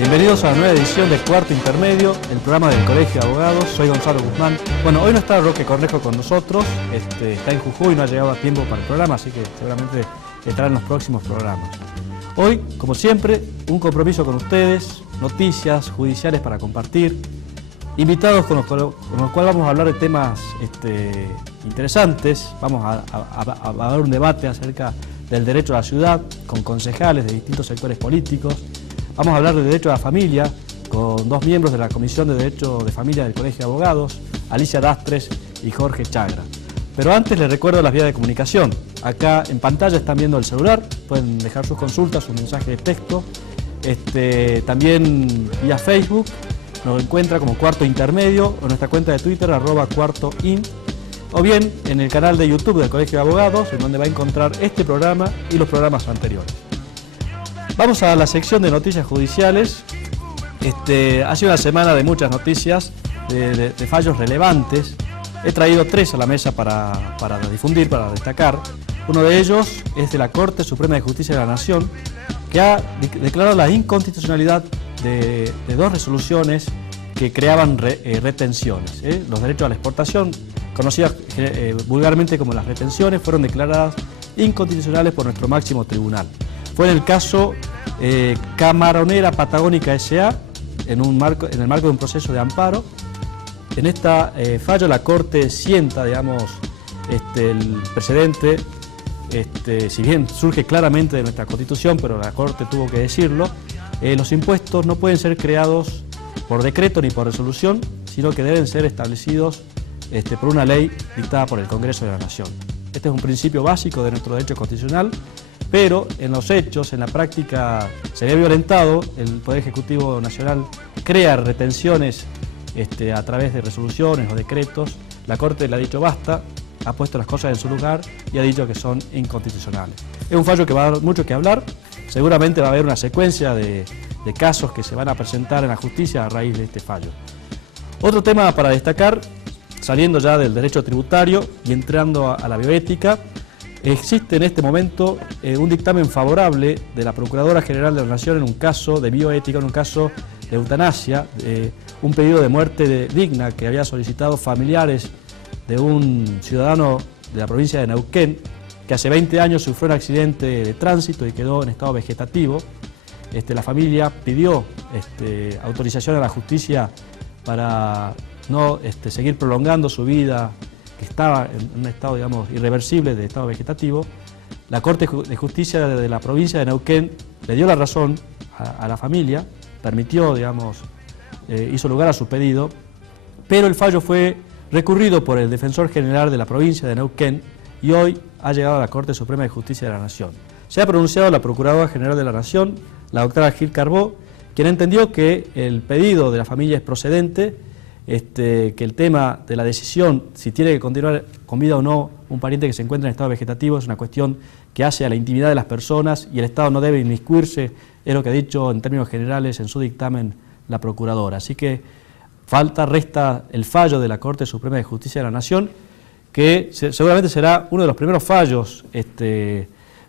Bienvenidos a la nueva edición de Cuarto Intermedio, el programa del Colegio de Abogados. Soy Gonzalo Guzmán. Bueno, hoy no está Roque Cornejo con nosotros, está en Jujuy y no ha llegado a tiempo para el programa, así que seguramente estará en los próximos programas. Hoy, como siempre, un compromiso con ustedes, noticias judiciales para compartir, invitados con los cuales vamos a hablar de temas interesantes. Vamos a dar un debate acerca del derecho a la ciudad con concejales de distintos sectores políticos. Vamos a hablar de derecho a la familia con dos miembros de la Comisión de Derecho de Familia del Colegio de Abogados, Alicia Dastres y Jorge Chagra. Pero antes les recuerdo las vías de comunicación. Acá en pantalla están viendo el celular, pueden dejar sus consultas, sus mensajes de texto. También vía Facebook nos encuentra como Cuarto Intermedio o nuestra cuenta de Twitter @cuartoin, o bien en el canal de YouTube del Colegio de Abogados, en donde va a encontrar este programa y los programas anteriores. Vamos a la sección de noticias judiciales. Ha sido una semana de muchas noticias, de fallos relevantes. He traído 3 a la mesa para difundir, para destacar. Uno de ellos es de la Corte Suprema de Justicia de la Nación, que ha declarado la inconstitucionalidad de 2 resoluciones que creaban retenciones. Los derechos a la exportación, conocidas vulgarmente como las retenciones, fueron declaradas inconstitucionales por nuestro máximo tribunal. Fue en el caso Camaronera Patagónica S.A., en el marco de un proceso de amparo. En este fallo la Corte sienta, digamos, el precedente, si bien surge claramente de nuestra Constitución, pero la Corte tuvo que decirlo. Los impuestos no pueden ser creados por decreto ni por resolución, sino que deben ser establecidos por una ley dictada por el Congreso de la Nación. Este es un principio básico de nuestro derecho constitucional, pero en los hechos, en la práctica, se ve violentado. El Poder Ejecutivo Nacional crea retenciones a través de resoluciones o decretos. La Corte le ha dicho basta, ha puesto las cosas en su lugar y ha dicho que son inconstitucionales. Es un fallo que va a dar mucho que hablar. Seguramente va a haber una secuencia de casos que se van a presentar en la justicia a raíz de este fallo. Otro tema para destacar, saliendo ya del derecho tributario y entrando a la bioética, existe en este momento un dictamen favorable de la Procuradora General de la Nación en un caso de bioética, en un caso de eutanasia, un pedido de muerte digna que había solicitado familiares de un ciudadano de la provincia de Neuquén, que hace 20 años sufrió un accidente de tránsito y quedó en estado vegetativo. La familia pidió autorización a la justicia para no seguir prolongando su vida, que estaba en un estado, digamos, irreversible de estado vegetativo. La Corte de Justicia de la provincia de Neuquén le dio la razón a la familia, permitió, digamos, hizo lugar a su pedido, pero el fallo fue recurrido por el Defensor General de la provincia de Neuquén y hoy ha llegado a la Corte Suprema de Justicia de la Nación. Se ha pronunciado la Procuradora General de la Nación, la doctora Gil Carbó, quien entendió que el pedido de la familia es procedente, que el tema de la decisión, si tiene que continuar con vida o no un pariente que se encuentra en estado vegetativo, es una cuestión que hace a la intimidad de las personas y el Estado no debe inmiscuirse, es lo que ha dicho en términos generales en su dictamen la Procuradora. Así que resta el fallo de la Corte Suprema de Justicia de la Nación, que seguramente será uno de los primeros fallos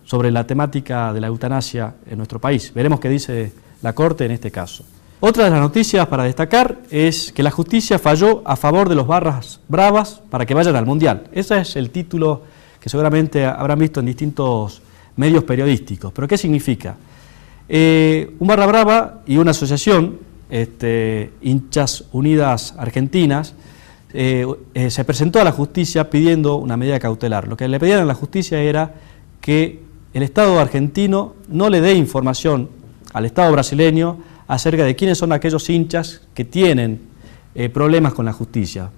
sobre la temática de la eutanasia en nuestro país. Veremos qué dice la Corte en este caso. Otra de las noticias para destacar es que la justicia falló a favor de los barras bravas para que vayan al Mundial. Ese es el título que seguramente habrán visto en distintos medios periodísticos. ¿Pero qué significa? Un barra brava y una asociación, Hinchas Unidas Argentinas, se presentó a la justicia pidiendo una medida cautelar. Lo que le pedían a la justicia era que el Estado argentino no le dé información al Estado brasileño acerca de quiénes son aquellos hinchas que tienen problemas con la justicia.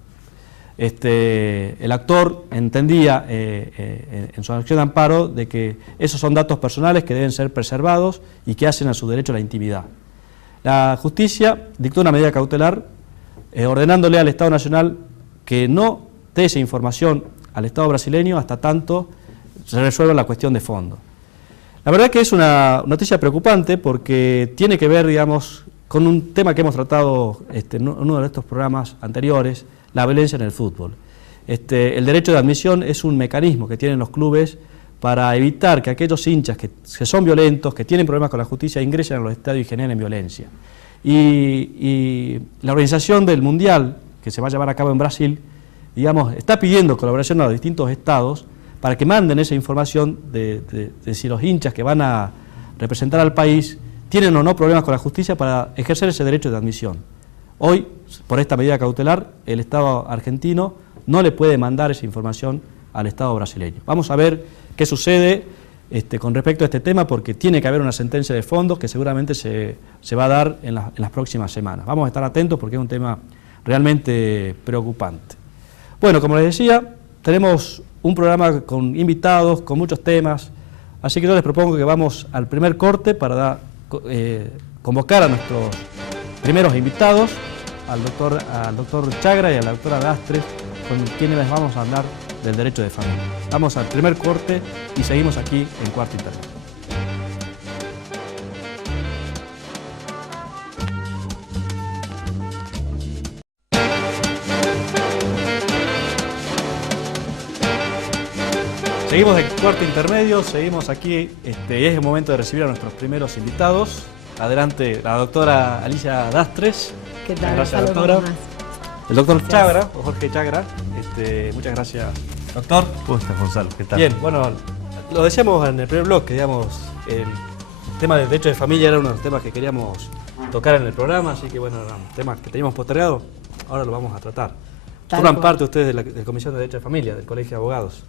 El actor entendía en su acción de amparo de que esos son datos personales que deben ser preservados y que hacen a su derecho a la intimidad. La justicia dictó una medida cautelar ordenándole al Estado Nacional que no dé esa información al Estado brasileño hasta tanto se resuelva la cuestión de fondo. La verdad que es una noticia preocupante porque tiene que ver, digamos, con un tema que hemos tratado en uno de estos programas anteriores, la violencia en el fútbol. El derecho de admisión es un mecanismo que tienen los clubes para evitar que aquellos hinchas que son violentos, que tienen problemas con la justicia, ingresen a los estadios y generen violencia. Y la organización del Mundial, que se va a llevar a cabo en Brasil, digamos, está pidiendo colaboración a los distintos estados para que manden esa información de si los hinchas que van a representar al país tienen o no problemas con la justicia para ejercer ese derecho de admisión. Hoy, por esta medida cautelar, el Estado argentino no le puede mandar esa información al Estado brasileño. Vamos a ver qué sucede con respecto a este tema, porque tiene que haber una sentencia de fondo que seguramente se va a dar en las próximas semanas. Vamos a estar atentos porque es un tema realmente preocupante. Bueno, como les decía, tenemos un programa con invitados, con muchos temas, así que yo les propongo que vamos al primer corte para convocar a nuestros primeros invitados, al doctor Chagra y a la doctora Dastres, con quienes les vamos a hablar del derecho de familia. Vamos al primer corte y seguimos aquí en Cuarto Intermedio. Seguimos en Cuarto Intermedio, seguimos aquí, es el momento de recibir a nuestros primeros invitados. Adelante, la doctora Alicia Dastres. ¿Qué tal? Gracias, doctora. El doctor Chagra, o Jorge Chagra. Muchas gracias, doctor. ¿Cómo estás, Gonzalo? ¿Qué tal? Bien, bueno, lo decíamos en el primer bloque, digamos, el tema del derecho de familia era uno de los temas que queríamos tocar en el programa, así que bueno, era un tema que teníamos postergado, ahora lo vamos a tratar. Forman parte ustedes de la Comisión de Derecho de Familia, del Colegio de Abogados.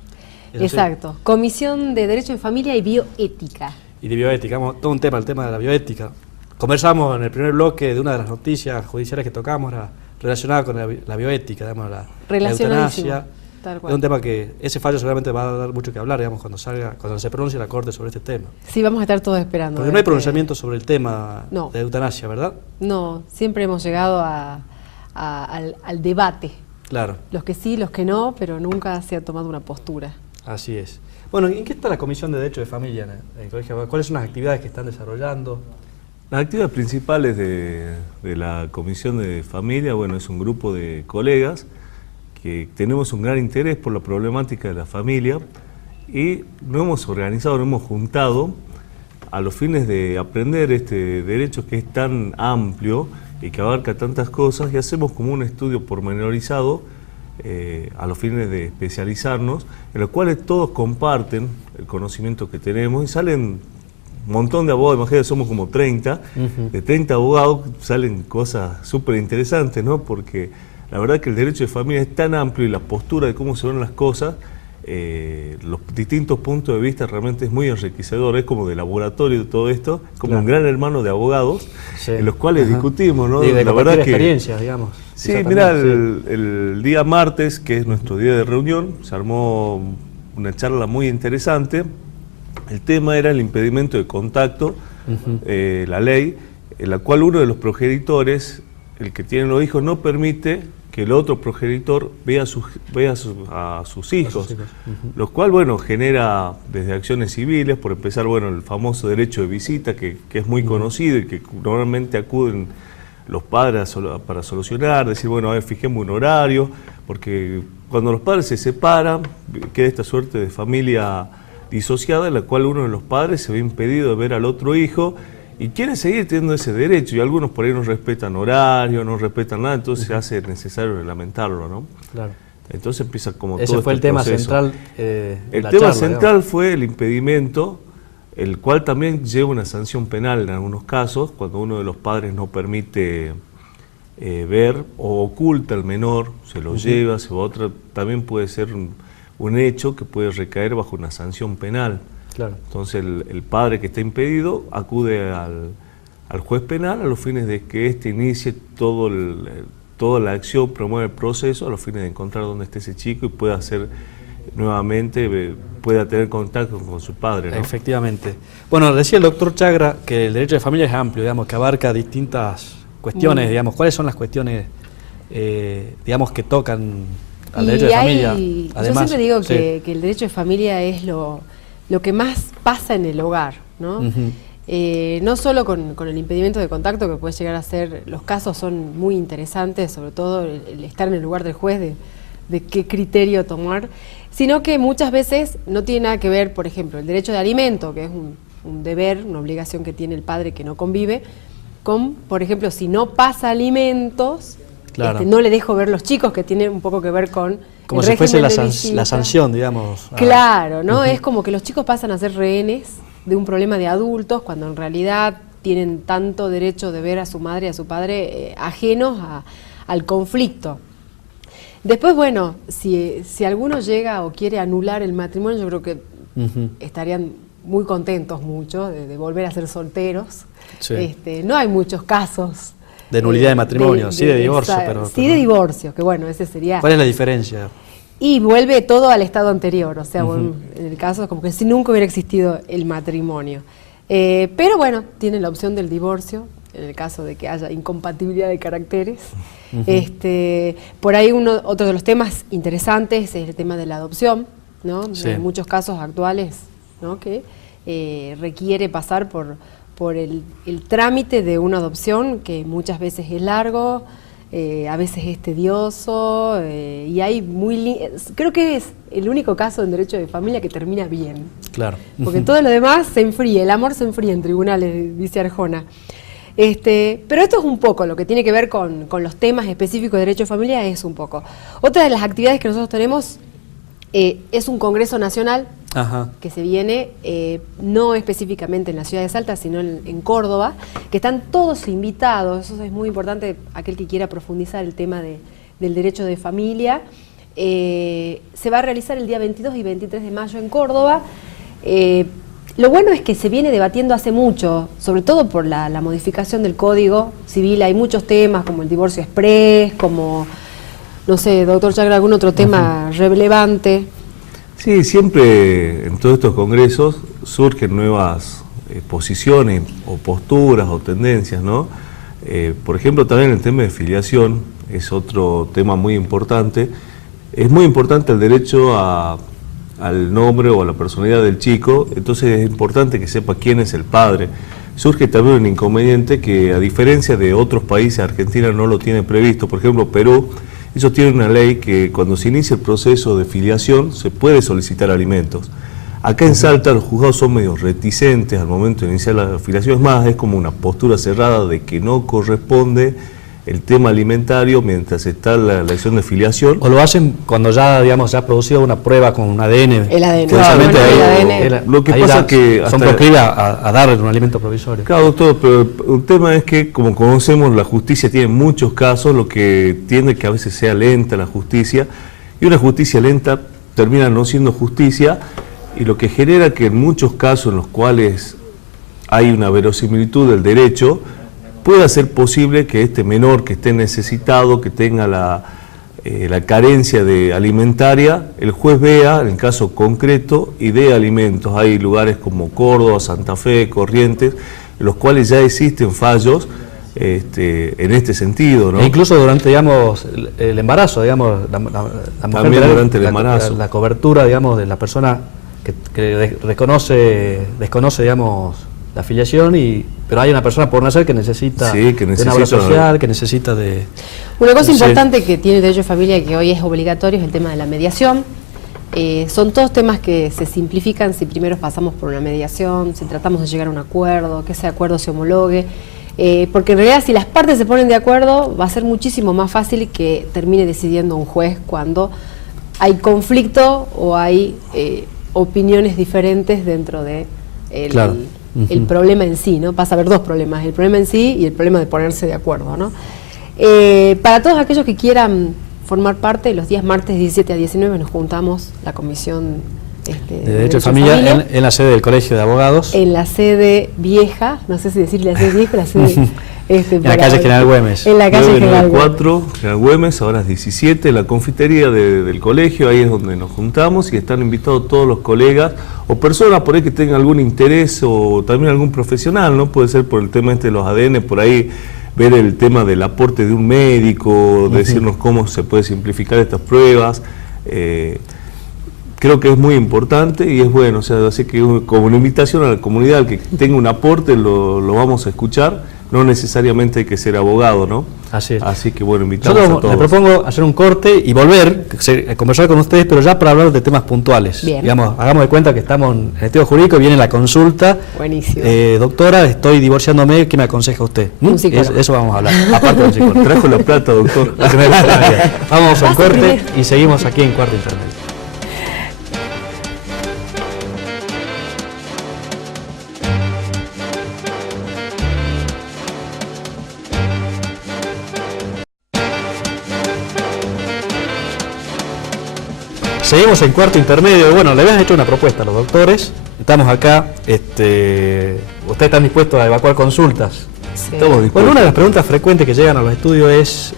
Exacto, sí. Comisión de Derecho de Familia y Bioética. Y de bioética, todo un tema, el tema de la bioética. Conversamos en el primer bloque de una de las noticias judiciales que tocamos, relacionada con la bioética, digamos, la eutanasia. Tal cual. Es un tema que ese fallo seguramente va a dar mucho que hablar, digamos, cuando se pronuncie la Corte sobre este tema. Sí, vamos a estar todos esperando. Porque no hay pronunciamiento sobre el tema de eutanasia, ¿verdad? No, siempre hemos llegado al debate. Claro. Los que sí, los que no, pero nunca se ha tomado una postura. Así es. Bueno, ¿en qué está la Comisión de Derecho de Familia en el Colegio? ¿Cuáles son las actividades que están desarrollando? Las actividades principales de la Comisión de Familia, bueno, es un grupo de colegas que tenemos un gran interés por la problemática de la familia y nos hemos organizado, nos hemos juntado a los fines de aprender este derecho que es tan amplio y que abarca tantas cosas, y hacemos como un estudio pormenorizado a los fines de especializarnos, en los cuales todos comparten el conocimiento que tenemos y salen un montón de abogados. Imagínate, somos como 30, de 30 abogados salen cosas súper interesantes, ¿no? Porque la verdad que el derecho de familia es tan amplio y la postura de cómo se ven las cosas, los distintos puntos de vista realmente es muy enriquecedor, es como de laboratorio de todo esto, como un gran hermano de abogados, en los cuales discutimos, ¿no? Y de la verdad que experiencias, digamos. Sí, mira, el día martes, que es nuestro día de reunión, se armó una charla muy interesante. El tema era el impedimento de contacto, la ley, en la cual uno de los progenitores, el que tiene los hijos, no permite que el otro progenitor vea a sus hijos, lo cual, bueno, genera desde acciones civiles, por empezar, bueno, el famoso derecho de visita, que es muy conocido y que normalmente acuden los padres para solucionar, decir, bueno, a ver, fijemos un horario, porque cuando los padres se separan, queda esta suerte de familia disociada, en la cual uno de los padres se ve impedido de ver al otro hijo y quiere seguir teniendo ese derecho, y algunos por ahí no respetan horario, no respetan nada, entonces se hace necesario reglamentarlo, ¿no? Claro. Entonces empieza como ese todo fue este el tema proceso. Central el tema central fue el impedimento, el cual también lleva una sanción penal en algunos casos, cuando uno de los padres no permite ver o oculta al menor, se lo lleva, se va a otra, también puede ser un hecho que puede recaer bajo una sanción penal. Claro. Entonces el padre que está impedido acude al juez penal a los fines de que éste inicie toda la acción, promueve el proceso a los fines de encontrar dónde esté ese chico y pueda hacer nuevamente, pueda tener contacto con su padre, ¿no? Efectivamente. Bueno, decía el doctor Chagra que el derecho de familia es amplio, digamos, que abarca distintas cuestiones, digamos. ¿Cuáles son las cuestiones, digamos, que tocan al derecho de familia? Además, yo siempre digo que el derecho de familia es lo que más pasa en el hogar, ¿no? No solo con el impedimento de contacto, que puede llegar a ser, los casos son muy interesantes, sobre todo el estar en el lugar del juez, de qué criterio tomar, sino que muchas veces no tiene nada que ver, por ejemplo, el derecho de alimento, que es un deber, una obligación que tiene el padre que no convive, con, por ejemplo, si no pasa alimentos, Claro. no le dejo ver los chicos, que tiene un poco que ver con Como el si fuese régimen la, de visita. la sanción, digamos. Claro, ¿no? Es como que los chicos pasan a ser rehenes de un problema de adultos, cuando en realidad tienen tanto derecho de ver a su madre y a su padre ajenos al conflicto. Después, bueno, si alguno llega o quiere anular el matrimonio, yo creo que estarían muy contentos mucho de volver a ser solteros. Sí. No hay muchos casos De nulidad de matrimonio, sí de divorcio. Sí de divorcio, que bueno, ese sería... ¿Cuál es la diferencia? Y vuelve todo al estado anterior, o sea, en el caso es como que si nunca hubiera existido el matrimonio. Pero bueno, tienen la opción del divorcio, en el caso de que haya incompatibilidad de caracteres. Por ahí otro de los temas interesantes es el tema de la adopción, ¿no? Sí. En muchos casos actuales, ¿no? Que requiere pasar por el trámite de una adopción, que muchas veces es largo, a veces es tedioso, y hay creo que es el único caso en derecho de familia que termina bien. Claro. Porque todo lo demás se enfría, el amor se enfría en tribunales, dice Arjona. Pero esto es un poco lo que tiene que ver con los temas específicos de derecho de familia, es un poco. Otra de las actividades que nosotros tenemos es un congreso nacional que se viene, no específicamente en la ciudad de Salta, sino en Córdoba, que están todos invitados. Eso es muy importante, aquel que quiera profundizar el tema del derecho de familia. Se va a realizar el día 22 y 23 de mayo en Córdoba. Lo bueno es que se viene debatiendo hace mucho, sobre todo por la modificación del Código Civil. Hay muchos temas como el divorcio exprés, como, no sé, doctor Chagra, algún otro tema relevante. Sí, siempre en todos estos congresos surgen nuevas posiciones o posturas o tendencias, ¿no? Por ejemplo, también el tema de filiación es otro tema muy importante. Es muy importante el derecho al nombre o a la personalidad del chico, entonces es importante que sepa quién es el padre. Surge también un inconveniente que, a diferencia de otros países, Argentina no lo tiene previsto. Por ejemplo, Perú, ellos tienen una ley que cuando se inicia el proceso de filiación se puede solicitar alimentos. Acá en Salta los juzgados son medio reticentes al momento de iniciar la filiación, es más, es como una postura cerrada de que no corresponde el tema alimentario mientras está la elección de filiación. O lo hacen cuando ya, digamos, se ha producido una prueba con un ADN. El ADN. Claro, Bueno, ahí, el ADN. Lo que pasa es que son proclives a darle un alimento provisorio. Claro, doctor, pero el tema es que, como conocemos, la justicia tiene muchos casos, lo que tiende que a veces sea lenta la justicia, y una justicia lenta termina no siendo justicia, y lo que genera que en muchos casos en los cuales hay una verosimilitud del derecho, pueda ser posible que este menor que esté necesitado, que tenga la carencia alimentaria, el juez vea el caso concreto y dé alimentos. Hay lugares como Córdoba, Santa Fe, Corrientes, en los cuales ya existen fallos en este sentido, ¿no? E incluso durante, digamos, el embarazo, digamos, la mujer también durante el embarazo. La cobertura, digamos, de la persona que desconoce, digamos, la afiliación, pero hay una persona por nacer que necesita, de una obra social, que necesita de... Una cosa importante que tiene el derecho de familia, que hoy es obligatorio, es el tema de la mediación. Son todos temas que se simplifican si primero pasamos por una mediación, si tratamos de llegar a un acuerdo, que ese acuerdo se homologue, porque en realidad si las partes se ponen de acuerdo va a ser muchísimo más fácil que termine decidiendo un juez cuando hay conflicto o hay opiniones diferentes dentro de el problema en sí, ¿no? Pasa a haber dos problemas, el problema en sí y el problema de ponerse de acuerdo, ¿no? Para todos aquellos que quieran formar parte, los días martes 17 a 19 nos juntamos, la comisión de Derecho de Familia en la sede del Colegio de Abogados. En la sede vieja, no sé si decirle la sede vieja, la sede... en la calle General Güemes. En la calle General Güemes. 4, General Güemes, ahora es 17, la confitería del colegio, ahí es donde nos juntamos y están invitados todos los colegas o personas por ahí que tengan algún interés o también algún profesional, ¿no? Puede ser por el tema de los ADN, por ahí ver el tema del aporte de un médico, decirnos cómo se puede simplificar estas pruebas. creo que es muy importante y es bueno, o sea, así que como una invitación a la comunidad que tenga un aporte, lo vamos a escuchar. No necesariamente hay que ser abogado, ¿no? Así es. Así que bueno, invitamos a todos. Le propongo hacer un corte y volver a conversar con ustedes, pero ya para hablar de temas puntuales. Bien. Digamos, hagamos de cuenta que estamos en el estudio jurídico y viene la consulta. Buenísimo. Doctora, estoy divorciándome, ¿qué me aconseja usted? Un psicólogo. Eso vamos a hablar, aparte del psicólogo. Trajo la plata, doctor. Vamos a un Pase corte primero. y seguimos aquí en Cuarto Intermedio. Seguimos en Cuarto Intermedio. Bueno, le habían hecho una propuesta a los doctores. Estamos acá. ¿Ustedes están dispuestos a evacuar consultas? Sí. Estamos dispuestos. Bueno, una de las preguntas frecuentes que llegan a los estudios es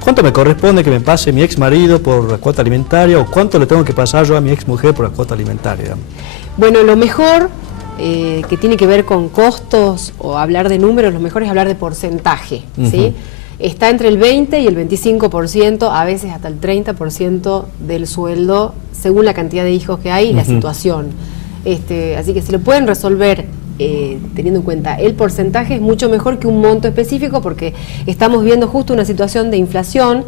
¿cuánto me corresponde que me pase mi ex marido por la cuota alimentaria o cuánto le tengo que pasar yo a mi ex mujer por la cuota alimentaria? Digamos? Bueno, lo mejor que tiene que ver con costos o hablar de números, lo mejor es hablar de porcentaje, ¿sí? Está entre el 20 y el 25%, a veces hasta el 30% del sueldo, según la cantidad de hijos que hay y la situación. Así que si lo pueden resolver teniendo en cuenta el porcentaje, es mucho mejor que un monto específico, porque estamos viendo justo una situación de inflación,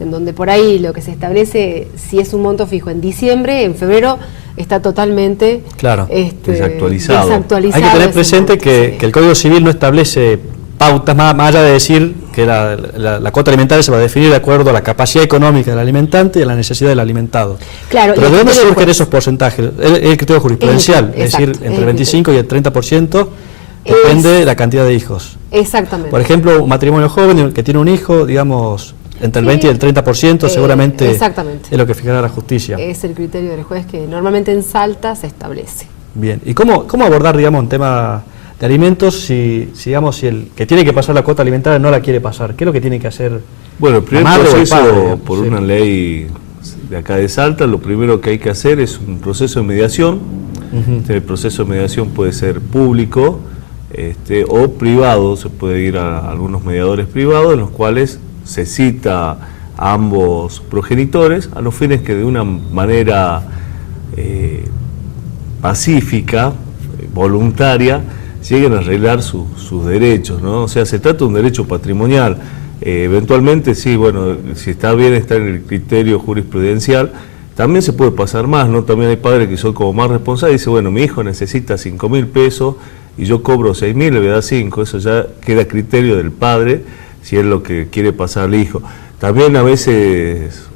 en donde por ahí lo que se establece, si es un monto fijo en diciembre, en febrero está totalmente Claro. Desactualizado. Hay que tener ese presente monto, que, sí. que el Código Civil no establece pautas más allá de decir que la cuota alimentaria se va a definir de acuerdo a la capacidad económica del alimentante y a la necesidad del alimentado. Claro, Pero y ¿de dónde criterio surgen juez. esos porcentajes? El criterio jurisprudencial, es decir, exacto, entre el el 25 y el 30% depende de la cantidad de hijos. Exactamente. Por ejemplo, un matrimonio joven que tiene un hijo, digamos, entre el 20 y el 30%, seguramente exactamente. es lo que fijará la justicia. Es el criterio del juez que normalmente en Salta se establece. Bien, ¿y cómo abordar, digamos, un tema de alimentos si el que tiene que pasar la cuota alimentaria no la quiere pasar? ¿Qué es lo que tiene que hacer? Bueno, el primer la madre o el proceso, padre, digamos? por Sí. una ley de acá de Salta, lo primero que hay que hacer es un proceso de mediación. El proceso de mediación puede ser público o privado, se puede ir a algunos mediadores privados en los cuales se cita a ambos progenitores a los fines que de una manera pacífica, voluntaria, lleguen a arreglar sus derechos, ¿no? O sea, se trata de un derecho patrimonial. Eventualmente, sí, bueno, si está bien, está en el criterio jurisprudencial, también se puede pasar más, ¿no? También hay padres que son como más responsables y dicen, bueno, mi hijo necesita 5.000 pesos y yo cobro 6.000, le voy a dar 5, eso ya queda a criterio del padre, si es lo que quiere pasar al hijo. También a veces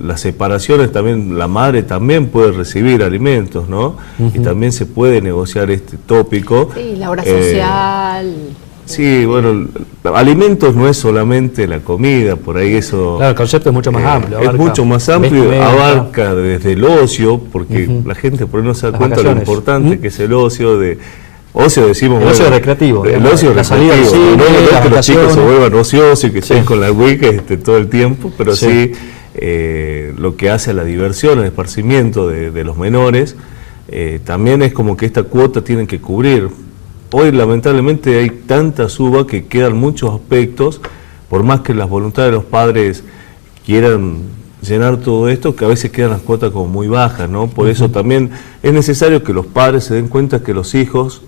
las separaciones, también la madre también puede recibir alimentos, ¿no? Y también se puede negociar este tópico. Sí, la obra social. Sí, bueno, alimentos no es solamente la comida, por ahí eso... Claro, el concepto es mucho más amplio. Es mucho más amplio, vestimenta. abarca desde el ocio, porque la gente por ahí no se da Las cuenta de lo vacaciones. importante que es el ocio de... Ocio decimos... El ocio recreativo, El digamos, ocio la salida al recreativo, cine, no es las que los chicos se vacaciones. vuelvan ociosos y que estén Sí. con la Wicca todo el tiempo, pero Sí. sí lo que hace a la diversión, el esparcimiento de los menores, también es como que esta cuota tienen que cubrir. Hoy lamentablemente hay tanta suba que quedan muchos aspectos, por más que las voluntades de los padres quieran llenar todo esto, que a veces quedan las cuotas como muy bajas, ¿no? Por eso también es necesario que los padres se den cuenta que los hijos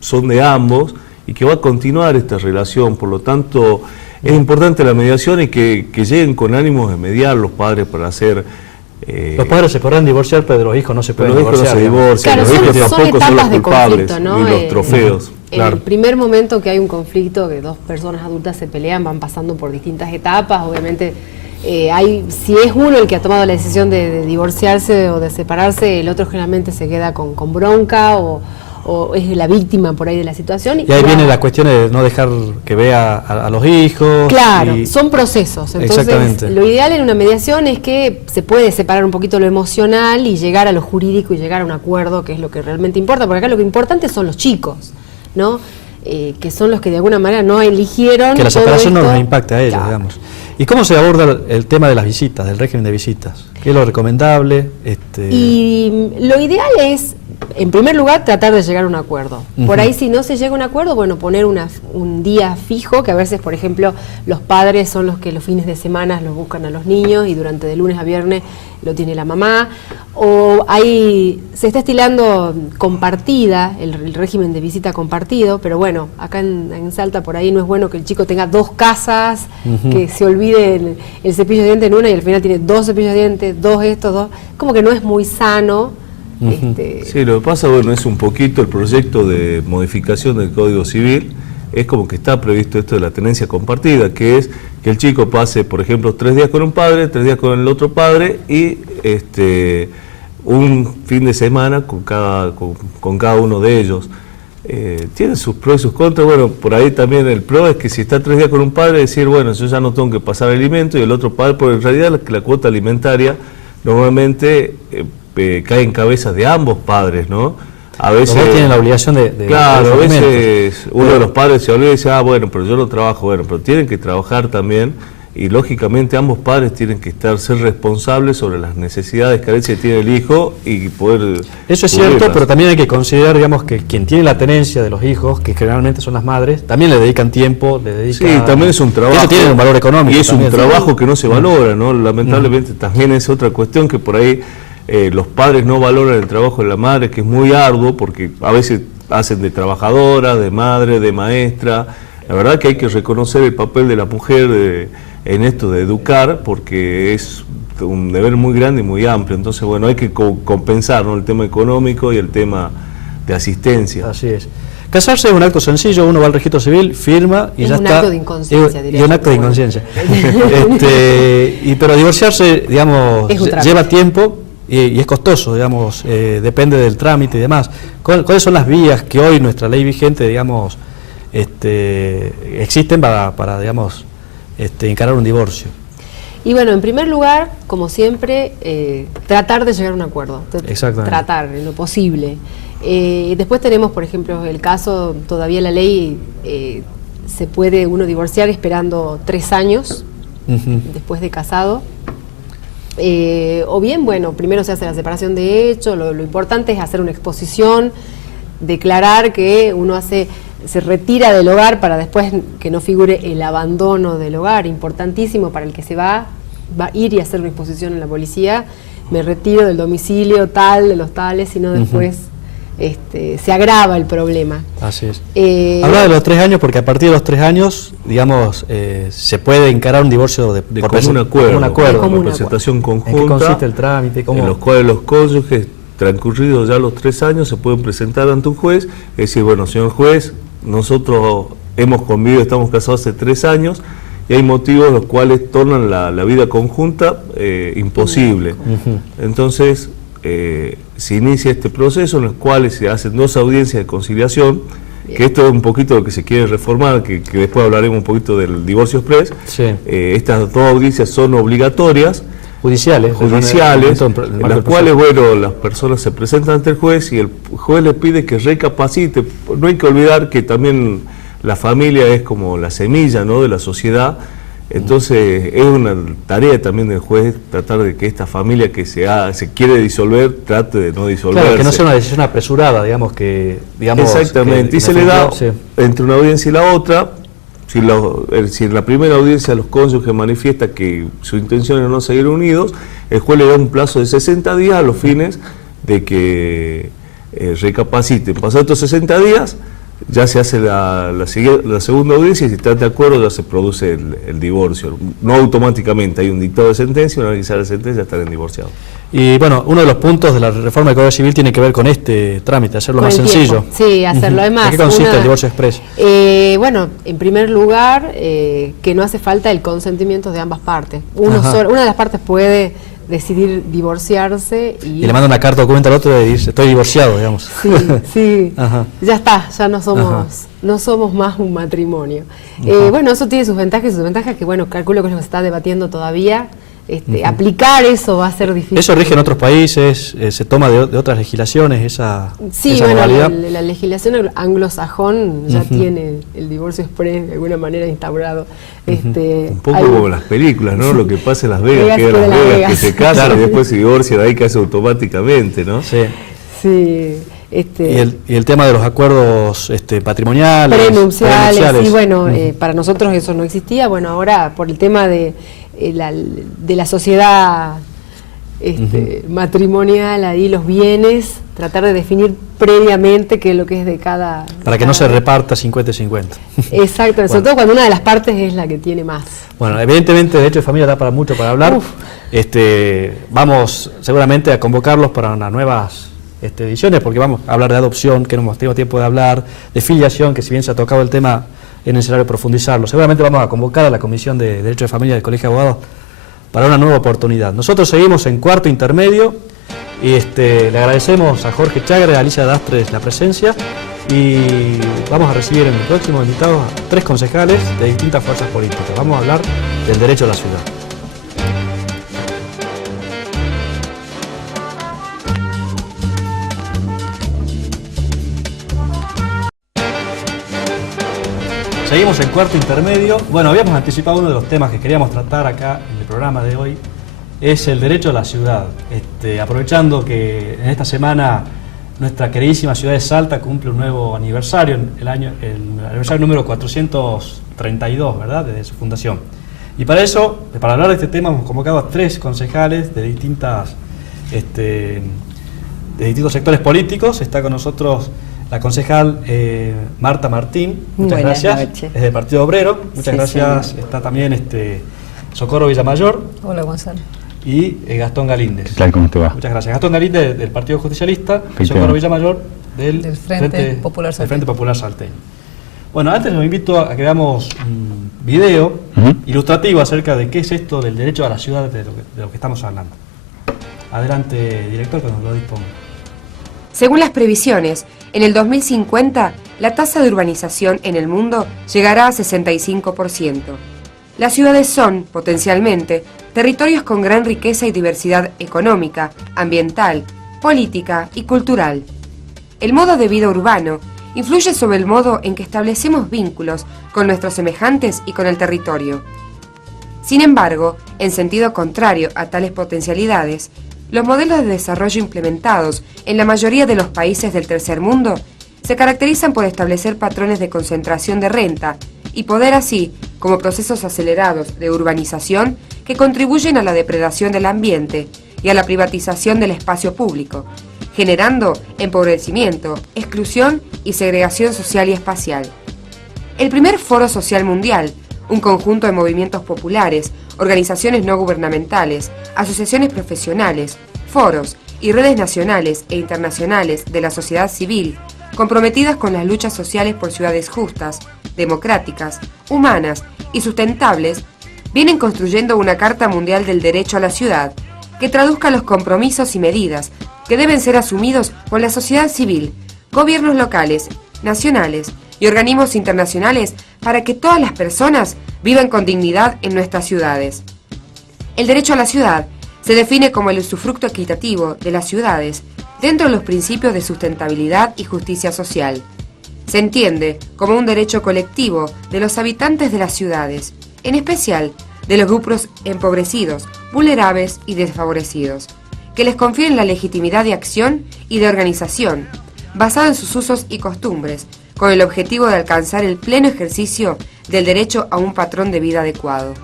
son de ambos y que va a continuar esta relación. Por lo tanto, es importante la mediación y que lleguen con ánimos de mediar los padres para hacer... Los padres se podrán divorciar, pero los hijos no se pueden los hijos no divorciar. se digamos. divorcian, Claro, los son- hijos son tampoco son los etapas de culpables, conflicto, ¿no? ni los trofeos. En Claro. el primer momento que hay un conflicto, que dos personas adultas se pelean, van pasando por distintas etapas, obviamente si es uno el que ha tomado la decisión de divorciarse o de separarse, el otro generalmente se queda con bronca o es la víctima por ahí de la situación. Y ahí viene la cuestión de no dejar que vea a los hijos. Claro, y- son procesos. Entonces, Exactamente. lo ideal en una mediación es que se puede separar un poquito lo emocional y llegar a lo jurídico y llegar a un acuerdo, que es lo que realmente importa, porque acá lo que importante son los chicos, ¿no? Que son los que de alguna manera no eligieron. Que la todo separación no esto. nos impacte a ellos, Claro. digamos. ¿Y cómo se aborda el tema de las visitas, del régimen de visitas? ¿Qué es lo recomendable? Y lo ideal es en primer lugar, tratar de llegar a un acuerdo. Por ahí, si no se llega a un acuerdo, bueno, poner un día fijo, que a veces, por ejemplo, los padres son los que los fines de semana los buscan a los niños y durante de lunes a viernes lo tiene la mamá. O se está estilando compartida, el régimen de visita compartido, pero bueno, acá en Salta por ahí no es bueno que el chico tenga 2 casas, que se olvide el cepillo de dientes en una y al final tiene 2 cepillos de dientes, 2 estos, 2, como que no es muy sano. Sí, lo que pasa, bueno, es un poquito el proyecto de modificación del Código Civil, es como que está previsto esto de la tenencia compartida, que es que el chico pase, por ejemplo, 3 días con un padre, 3 días con el otro padre y un fin de semana con cada uno de ellos. Tiene sus pros y sus contras. Bueno, por ahí también el pro es que si está 3 días con un padre, decir, bueno, yo ya no tengo que pasar alimento, y el otro padre, porque en realidad la cuota alimentaria normalmente cae en cabezas de ambos padres, ¿no? A veces tienen la obligación de claro, a veces uno de los padres se olvida y dice, bueno, pero yo no trabajo, bueno, pero tienen que trabajar también, y lógicamente ambos padres tienen que ser responsables sobre las necesidades, carencias que tiene el hijo y poder... Eso es cierto, pero también hay que considerar, digamos, que quien tiene la tenencia de los hijos, que generalmente son las madres, también le dedican tiempo, le dedican... Sí, también es un trabajo. Eso tiene un valor económico. Y es también, un trabajo que no se valora, ¿no? Lamentablemente también es otra cuestión que por ahí los padres no valoran el trabajo de la madre, que es muy arduo, porque a veces hacen de trabajadora, de madre, de maestra. La verdad que hay que reconocer el papel de la mujer en esto de educar, porque es un deber muy grande y muy amplio. Entonces, bueno, hay que compensar, ¿no?, el tema económico y el tema de asistencia. Así es. Casarse es un acto sencillo, uno va al registro civil, firma y ya está. Es un acto de inconsciencia, diría yo. Y un acto de inconsciencia. Pero divorciarse, digamos, lleva tiempo y es costoso, digamos, depende del trámite y demás. ¿Cuáles son las vías que hoy nuestra ley vigente, digamos, existen para digamos, encarar un divorcio? Y bueno, en primer lugar, como siempre, tratar de llegar a un acuerdo. Exactamente. Tratar en lo posible. Después tenemos, por ejemplo, el caso, todavía la ley, se puede uno divorciar esperando 3 años después de casado. O bien, bueno, primero se hace la separación de hecho, lo importante es hacer una exposición, declarar que uno se retira del hogar para después que no figure el abandono del hogar, importantísimo para el que se va a ir y hacer una exposición en la policía, me retiro del domicilio tal, de los tales, sino después se agrava el problema. Así es. Habla de los 3 años porque a partir de los 3 años, digamos, se puede encarar un divorcio de común acuerdo, por presentación conjunta. ¿En qué consiste el trámite? En los cuales los cónyuges, transcurridos ya los 3 años, se pueden presentar ante un juez y decir, bueno, señor juez, nosotros hemos convivido, estamos casados hace 3 años y hay motivos los cuales tornan la vida conjunta imposible. Entonces, se inicia este proceso en el cual se hacen 2 audiencias de conciliación, que esto es un poquito lo que se quiere reformar, que después hablaremos un poquito del divorcio express. Sí. Estas 2 audiencias son obligatorias, judiciales, en las cuales, bueno, las personas se presentan ante el juez y el juez le pide que recapacite. No hay que olvidar que también la familia es como la semilla, ¿no?, de la sociedad. Entonces es una tarea también del juez tratar de que esta familia que se quiere disolver, trate de no disolverse. Claro, que no sea una decisión apresurada, digamos. Exactamente, y se le da, entre una audiencia y la otra, si en la primera audiencia los cónyuges manifiestan que su intención es no seguir unidos, el juez le da un plazo de 60 días a los fines de que recapaciten. Pasados estos 60 días, ya se hace la segunda audiencia y si están de acuerdo ya se produce el divorcio. No automáticamente, hay un dictado de sentencia, una vez que sale la sentencia estarán divorciados. Y bueno, uno de los puntos de la reforma del Código Civil tiene que ver con este trámite, hacerlo más sencillo. Sí, hacerlo. Además, ¿en qué consiste el divorcio express? Bueno, en primer lugar, que no hace falta el consentimiento de ambas partes. Una de las partes puede decidir divorciarse y le manda una carta documento al otro y dice, estoy divorciado, digamos. Sí, ya está, ya no somos más un matrimonio. Bueno, eso tiene sus ventajas y sus desventajas, que bueno, calculo que es lo que se está debatiendo todavía. Aplicar eso va a ser difícil. ¿Eso rige en otros países? ¿Se toma de otras legislaciones esa modalidad? La legislación anglosajón ya tiene el divorcio express de alguna manera instaurado. Un poco como las películas, ¿no? Lo que pasa en Las Vegas, que Las Vegas que se casan y después se divorcian ahí casi automáticamente, ¿no? Sí. Y el tema de los acuerdos patrimoniales, prenupciales, y bueno, para nosotros eso no existía. Bueno, ahora por el tema de la sociedad matrimonial, ahí los bienes, tratar de definir previamente qué es lo que es de cada... Para que no se reparta 50-50. Exacto, sobre todo cuando una de las partes es la que tiene más. Bueno, evidentemente Derecho de Familia da para mucho para hablar. Vamos seguramente a convocarlos para unas nuevas ediciones, porque vamos a hablar de adopción, que no hemos tenido tiempo de hablar, de filiación, que si bien se ha tocado el tema, es necesario profundizarlo. Seguramente vamos a convocar a la Comisión de Derecho de Familia del Colegio de Abogados para una nueva oportunidad. Nosotros seguimos en cuarto intermedio y le agradecemos a Jorge Chagre, a Alicia Dastres la presencia, y vamos a recibir en el próximo invitado a 3 concejales de distintas fuerzas políticas. Vamos a hablar del derecho a la ciudad. Seguimos en cuarto intermedio. Bueno, habíamos anticipado uno de los temas que queríamos tratar acá en el programa de hoy, es el derecho a la ciudad. Aprovechando que en esta semana nuestra queridísima ciudad de Salta cumple un nuevo aniversario, el aniversario número 432, ¿verdad?, desde su fundación. Y para eso, para hablar de este tema, hemos convocado a 3 concejales de distintos sectores políticos. Está con nosotros la concejal Marta Martín, muchas gracias, es del Partido Obrero, muchas gracias. Señor. Está también Socorro Villamayor. Hola, Gonzalo. Y Gastón Galíndez. ¿Qué tal? ¿Cómo te va? Muchas gracias. Gastón Galíndez del Partido Justicialista y Socorro Villamayor del Frente Popular Salteño. Bueno, antes los invito a que veamos un video ilustrativo acerca de qué es esto del derecho a la ciudad de lo que estamos hablando. Adelante, director, cuando lo disponga. Según las previsiones, en el 2050, la tasa de urbanización en el mundo llegará a 65%. Las ciudades son, potencialmente, territorios con gran riqueza y diversidad económica, ambiental, política y cultural. El modo de vida urbano influye sobre el modo en que establecemos vínculos con nuestros semejantes y con el territorio. Sin embargo, en sentido contrario a tales potencialidades, los modelos de desarrollo implementados en la mayoría de los países del tercer mundo se caracterizan por establecer patrones de concentración de renta y poder, así como procesos acelerados de urbanización que contribuyen a la depredación del ambiente y a la privatización del espacio público, generando empobrecimiento, exclusión y segregación social y espacial. El primer Foro Social Mundial, un conjunto de movimientos populares, organizaciones no gubernamentales, asociaciones profesionales, foros y redes nacionales e internacionales de la sociedad civil, comprometidas con las luchas sociales por ciudades justas, democráticas, humanas y sustentables, vienen construyendo una Carta Mundial del Derecho a la Ciudad que traduzca los compromisos y medidas que deben ser asumidos por la sociedad civil, gobiernos locales, nacionales y organismos internacionales para que todas las personas vivan con dignidad en nuestras ciudades. El derecho a la ciudad se define como el usufructo equitativo de las ciudades dentro de los principios de sustentabilidad y justicia social. Se entiende como un derecho colectivo de los habitantes de las ciudades, en especial de los grupos empobrecidos, vulnerables y desfavorecidos, que les confieren la legitimidad de acción y de organización, basada en sus usos y costumbres, con el objetivo de alcanzar el pleno ejercicio del derecho a un patrón de vida adecuado.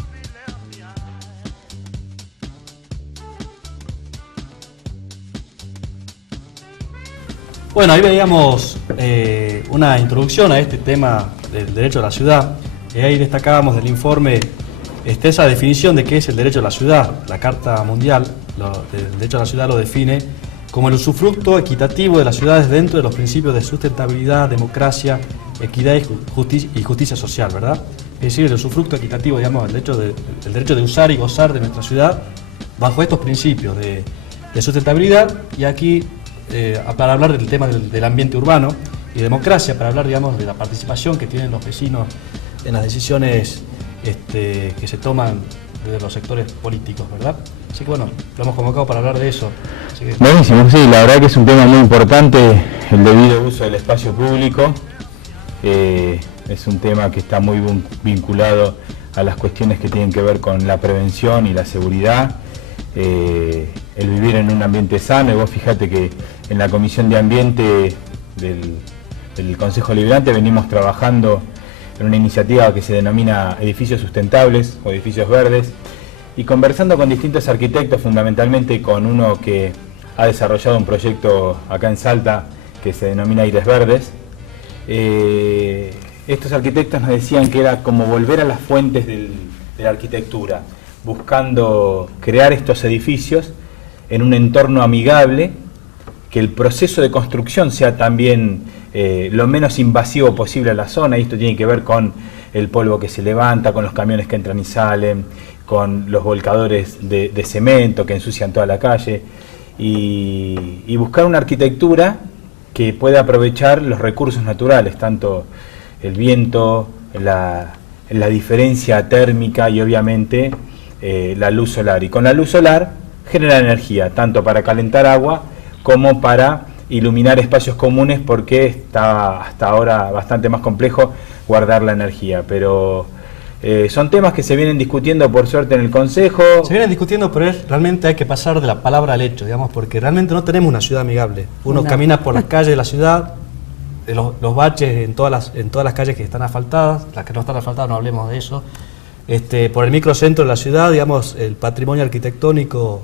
Bueno, ahí veíamos una introducción a este tema del derecho a la ciudad, y ahí destacábamos del informe esa definición de qué es el derecho a la ciudad. La Carta Mundial del Derecho a la Ciudad lo define como el usufructo equitativo de las ciudades dentro de los principios de sustentabilidad, democracia, equidad y justicia social, ¿verdad? Es decir, el usufructo equitativo, digamos, el derecho de usar y gozar de nuestra ciudad bajo estos principios de sustentabilidad, y aquí para hablar del tema del ambiente urbano y democracia, para hablar, digamos, de la participación que tienen los vecinos en las decisiones que se toman desde los sectores políticos, ¿verdad? Así que bueno, lo hemos convocado para hablar de eso. Buenísimo, sí, la verdad que es un tema muy importante, el debido uso del espacio público. Es un tema que está muy vinculado a las cuestiones que tienen que ver con la prevención y la seguridad. el vivir en un ambiente sano. Y vos fíjate que en la Comisión de Ambiente del Consejo Deliberante venimos trabajando en una iniciativa que se denomina Edificios Sustentables o Edificios Verdes, y conversando con distintos arquitectos, fundamentalmente con uno que ha desarrollado un proyecto acá en Salta que se denomina Aires Verdes. Estos arquitectos nos decían que era como volver a las fuentes de la arquitectura, buscando crear estos edificios en un entorno amigable, que el proceso de construcción sea también lo menos invasivo posible a la zona, y esto tiene que ver con el polvo que se levanta, con los camiones que entran y salen, con los volcadores de cemento que ensucian toda la calle, y buscar una arquitectura que pueda aprovechar los recursos naturales, tanto el viento, la diferencia térmica y obviamente la luz solar. Y con la luz solar genera energía, tanto para calentar agua como para iluminar espacios comunes, porque está hasta ahora bastante más complejo guardar la energía. Pero son temas que se vienen discutiendo por suerte en el Consejo. Se vienen discutiendo, pero realmente hay que pasar de la palabra al hecho, digamos, porque realmente no tenemos una ciudad amigable. Uno camina por las calles de la ciudad, los baches en todas las calles que están asfaltadas, las que no están asfaltadas no hablemos de eso, por el microcentro de la ciudad, digamos, el patrimonio arquitectónico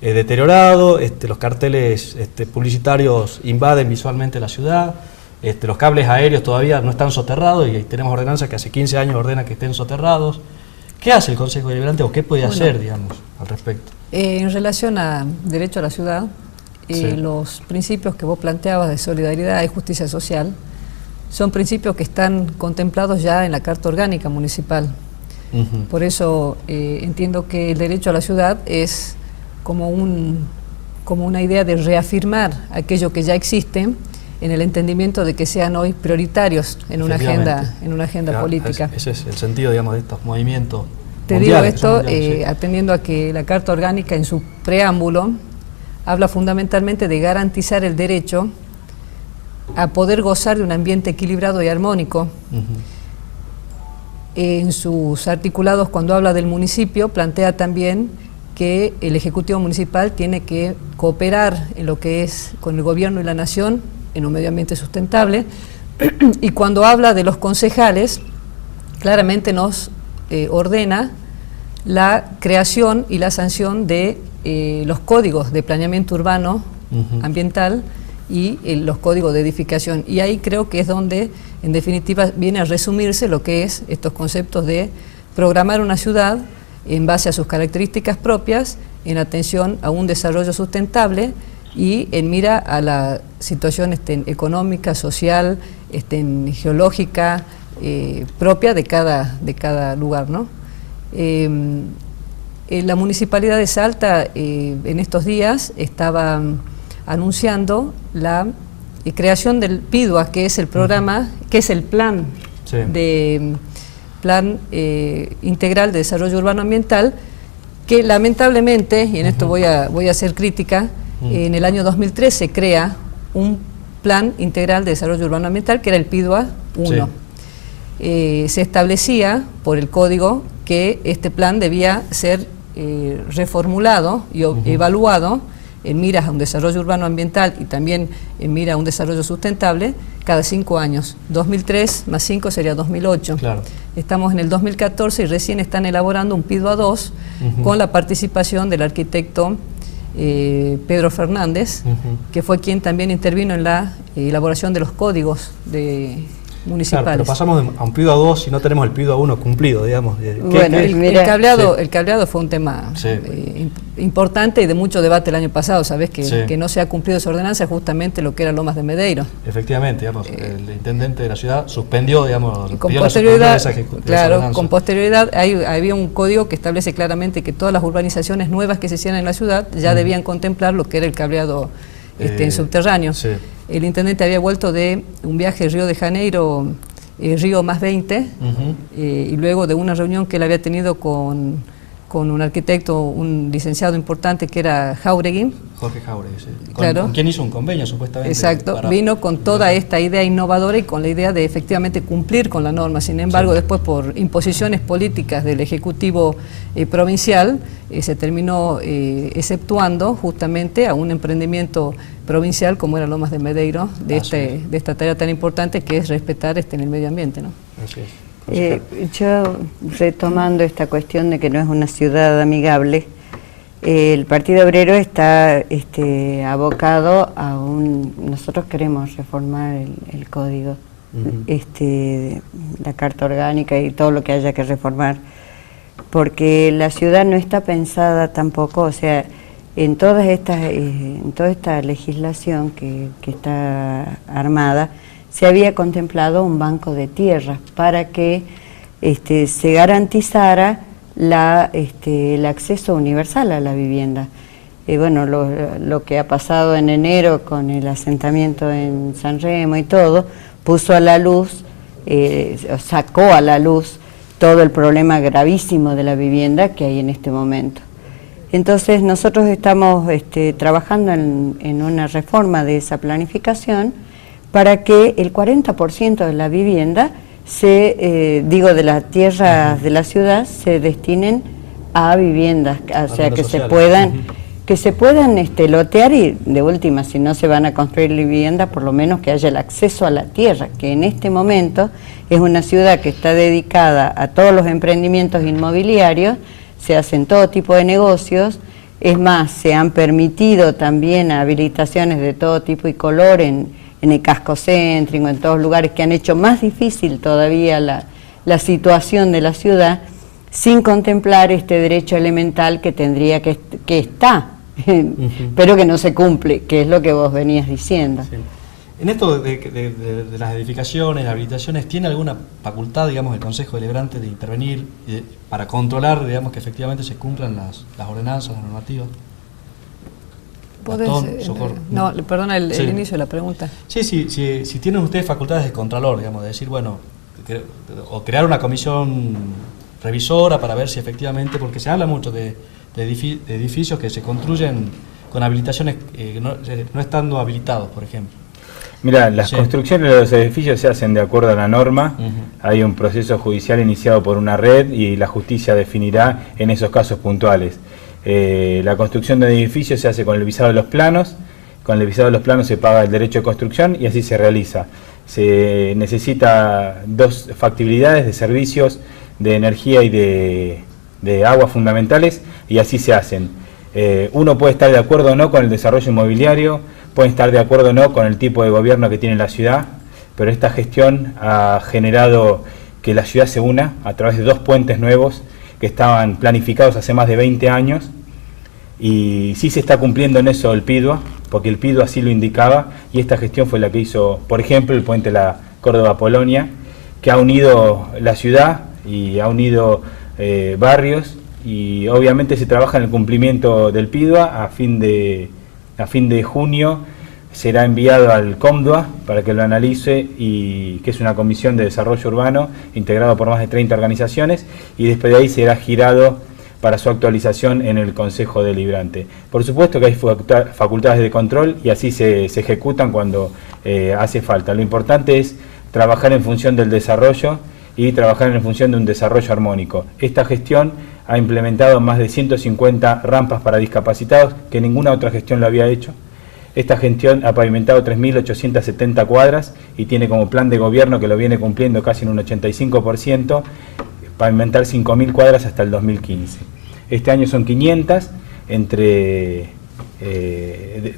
deteriorado, los carteles publicitarios invaden visualmente la ciudad, los cables aéreos todavía no están soterrados y tenemos ordenanzas que hace 15 años ordenan que estén soterrados. ¿Qué hace el Consejo Deliberante o qué puede hacer, digamos, al respecto? En relación a derecho a la ciudad, los principios que vos planteabas de solidaridad y justicia social son principios que están contemplados ya en la Carta Orgánica Municipal. Por eso entiendo que el derecho a la ciudad es como una idea de reafirmar aquello que ya existe, en el entendimiento de que sean hoy prioritarios en una agenda política. Ese es el sentido, digamos, de estos movimientos. Te digo esto atendiendo a que la Carta Orgánica en su preámbulo habla fundamentalmente de garantizar el derecho a poder gozar de un ambiente equilibrado y armónico. En sus articulados, cuando habla del municipio, plantea también que el Ejecutivo Municipal tiene que cooperar en lo que es con el Gobierno y la Nación en un medio ambiente sustentable, y cuando habla de los concejales, claramente nos ordena la creación y la sanción de los códigos de planeamiento urbano ambiental y los códigos de edificación. Y ahí creo que es donde, en definitiva, viene a resumirse lo que es estos conceptos de programar una ciudad en base a sus características propias, en atención a un desarrollo sustentable y en mira a la situación económica, social, geológica, propia de cada lugar, ¿no? La Municipalidad de Salta en estos días estaba anunciando la creación del PIDUA, que es el programa, que es el plan Plan Integral de Desarrollo Urbano Ambiental, que lamentablemente, y en esto voy a hacer crítica, en el año 2003 se crea un Plan Integral de Desarrollo Urbano Ambiental, que era el PIDUA 1. Se establecía por el código que este plan debía ser reformulado y evaluado en miras a un desarrollo urbano ambiental y también en mira a un desarrollo sustentable cada 5 años. 2003 más 5 sería 2008. Claro. Estamos en el 2014 y recién están elaborando un PIDUA 2 con la participación del arquitecto Pedro Fernández, que fue quien también intervino en la elaboración de los códigos municipales. Claro, pero pasamos a un PIDUA 2 si no tenemos el PIDUA 1 cumplido, digamos. Bueno, el cableado fue un tema importante y de mucho debate el año pasado. Sabés que no se ha cumplido esa ordenanza, justamente lo que era Lomas de Medeiro. Efectivamente, digamos, el intendente de la ciudad suspendió, digamos, con posterioridad, con posterioridad había un código que establece claramente que todas las urbanizaciones nuevas que se hicieran en la ciudad ya debían contemplar lo que era el cableado en subterráneo. El intendente había vuelto de un viaje Río de Janeiro, Río más 20, y luego de una reunión que él había tenido con un arquitecto, un licenciado importante que era Jauregui, Jorge Jauregui, claro. con quien hizo un convenio supuestamente. Exacto, vino con toda esta idea innovadora y con la idea de efectivamente cumplir con la norma. Sin embargo, después por imposiciones políticas del Ejecutivo provincial, se terminó exceptuando justamente a un emprendimiento provincial como era Lomas de Medeiro, de esta tarea tan importante que es respetar en el medio ambiente, ¿no? Así es. Yo, retomando esta cuestión de que no es una ciudad amigable, el Partido Obrero está abocado a nosotros queremos reformar el código, la carta orgánica y todo lo que haya que reformar, porque la ciudad no está pensada tampoco, o sea, en toda esta legislación que está armada, se había contemplado un banco de tierras para que se garantizara el acceso universal a la vivienda. Bueno, lo que ha pasado en enero con el asentamiento en San Remo y todo, puso a la luz, sacó a la luz todo el problema gravísimo de la vivienda que hay en este momento. Entonces nosotros estamos trabajando en una reforma de esa planificación para que el 40% de la vivienda de las tierras de la ciudad se destinen a viviendas, o sea, que se puedan lotear y de última, si no se van a construir vivienda, por lo menos que haya el acceso a la tierra, que en este momento es una ciudad que está dedicada a todos los emprendimientos inmobiliarios, se hacen todo tipo de negocios, es más, se han permitido también habilitaciones de todo tipo y color en el casco céntrico, en todos lugares que han hecho más difícil todavía la situación de la ciudad, sin contemplar este derecho elemental que tendría que está, pero que no se cumple, que es lo que vos venías diciendo. Sí. En esto de las edificaciones, las habilitaciones, ¿tiene alguna facultad, digamos, el Consejo Deliberante de intervenir para controlar, digamos, que efectivamente se cumplan las ordenanzas, las normativas? No, perdona el inicio de la pregunta. Si tienen ustedes facultades de contralor, digamos, de decir, bueno, o crear una comisión revisora para ver si efectivamente, porque se habla mucho de edificios que se construyen con habilitaciones no estando habilitados, por ejemplo. Mira, las construcciones de los edificios se hacen de acuerdo a la norma, hay un proceso judicial iniciado por una red y la justicia definirá en esos casos puntuales. La construcción de edificios se hace con el visado de los planos, con el visado de los planos se paga el derecho de construcción y así se realiza. Se necesita dos factibilidades de servicios, de energía y de agua fundamentales y así se hacen. Uno puede estar de acuerdo o no con el desarrollo inmobiliario, puede estar de acuerdo o no con el tipo de gobierno que tiene la ciudad, pero esta gestión ha generado que la ciudad se una a través de dos puentes nuevos que estaban planificados hace más de 20 años y sí se está cumpliendo en eso el PIDUA, porque el PIDUA así lo indicaba y esta gestión fue la que hizo, por ejemplo, el puente La Córdoba-Polonia, que ha unido la ciudad y ha unido barrios y obviamente se trabaja en el cumplimiento del PIDUA. A fin de junio será enviado al COMDUA para que lo analice, y que es una comisión de desarrollo urbano integrada por más de 30 organizaciones, y después de ahí será girado para su actualización en el Consejo Deliberante. Por supuesto que hay facultades de control y así se ejecutan cuando hace falta. Lo importante es trabajar en función del desarrollo y trabajar en función de un desarrollo armónico. Esta gestión ha implementado más de 150 rampas para discapacitados, que ninguna otra gestión lo había hecho. Esta gestión ha pavimentado 3.870 cuadras y tiene como plan de gobierno, que lo viene cumpliendo casi en un 85%, pavimentar 5.000 cuadras hasta el 2015. Este año son 500 de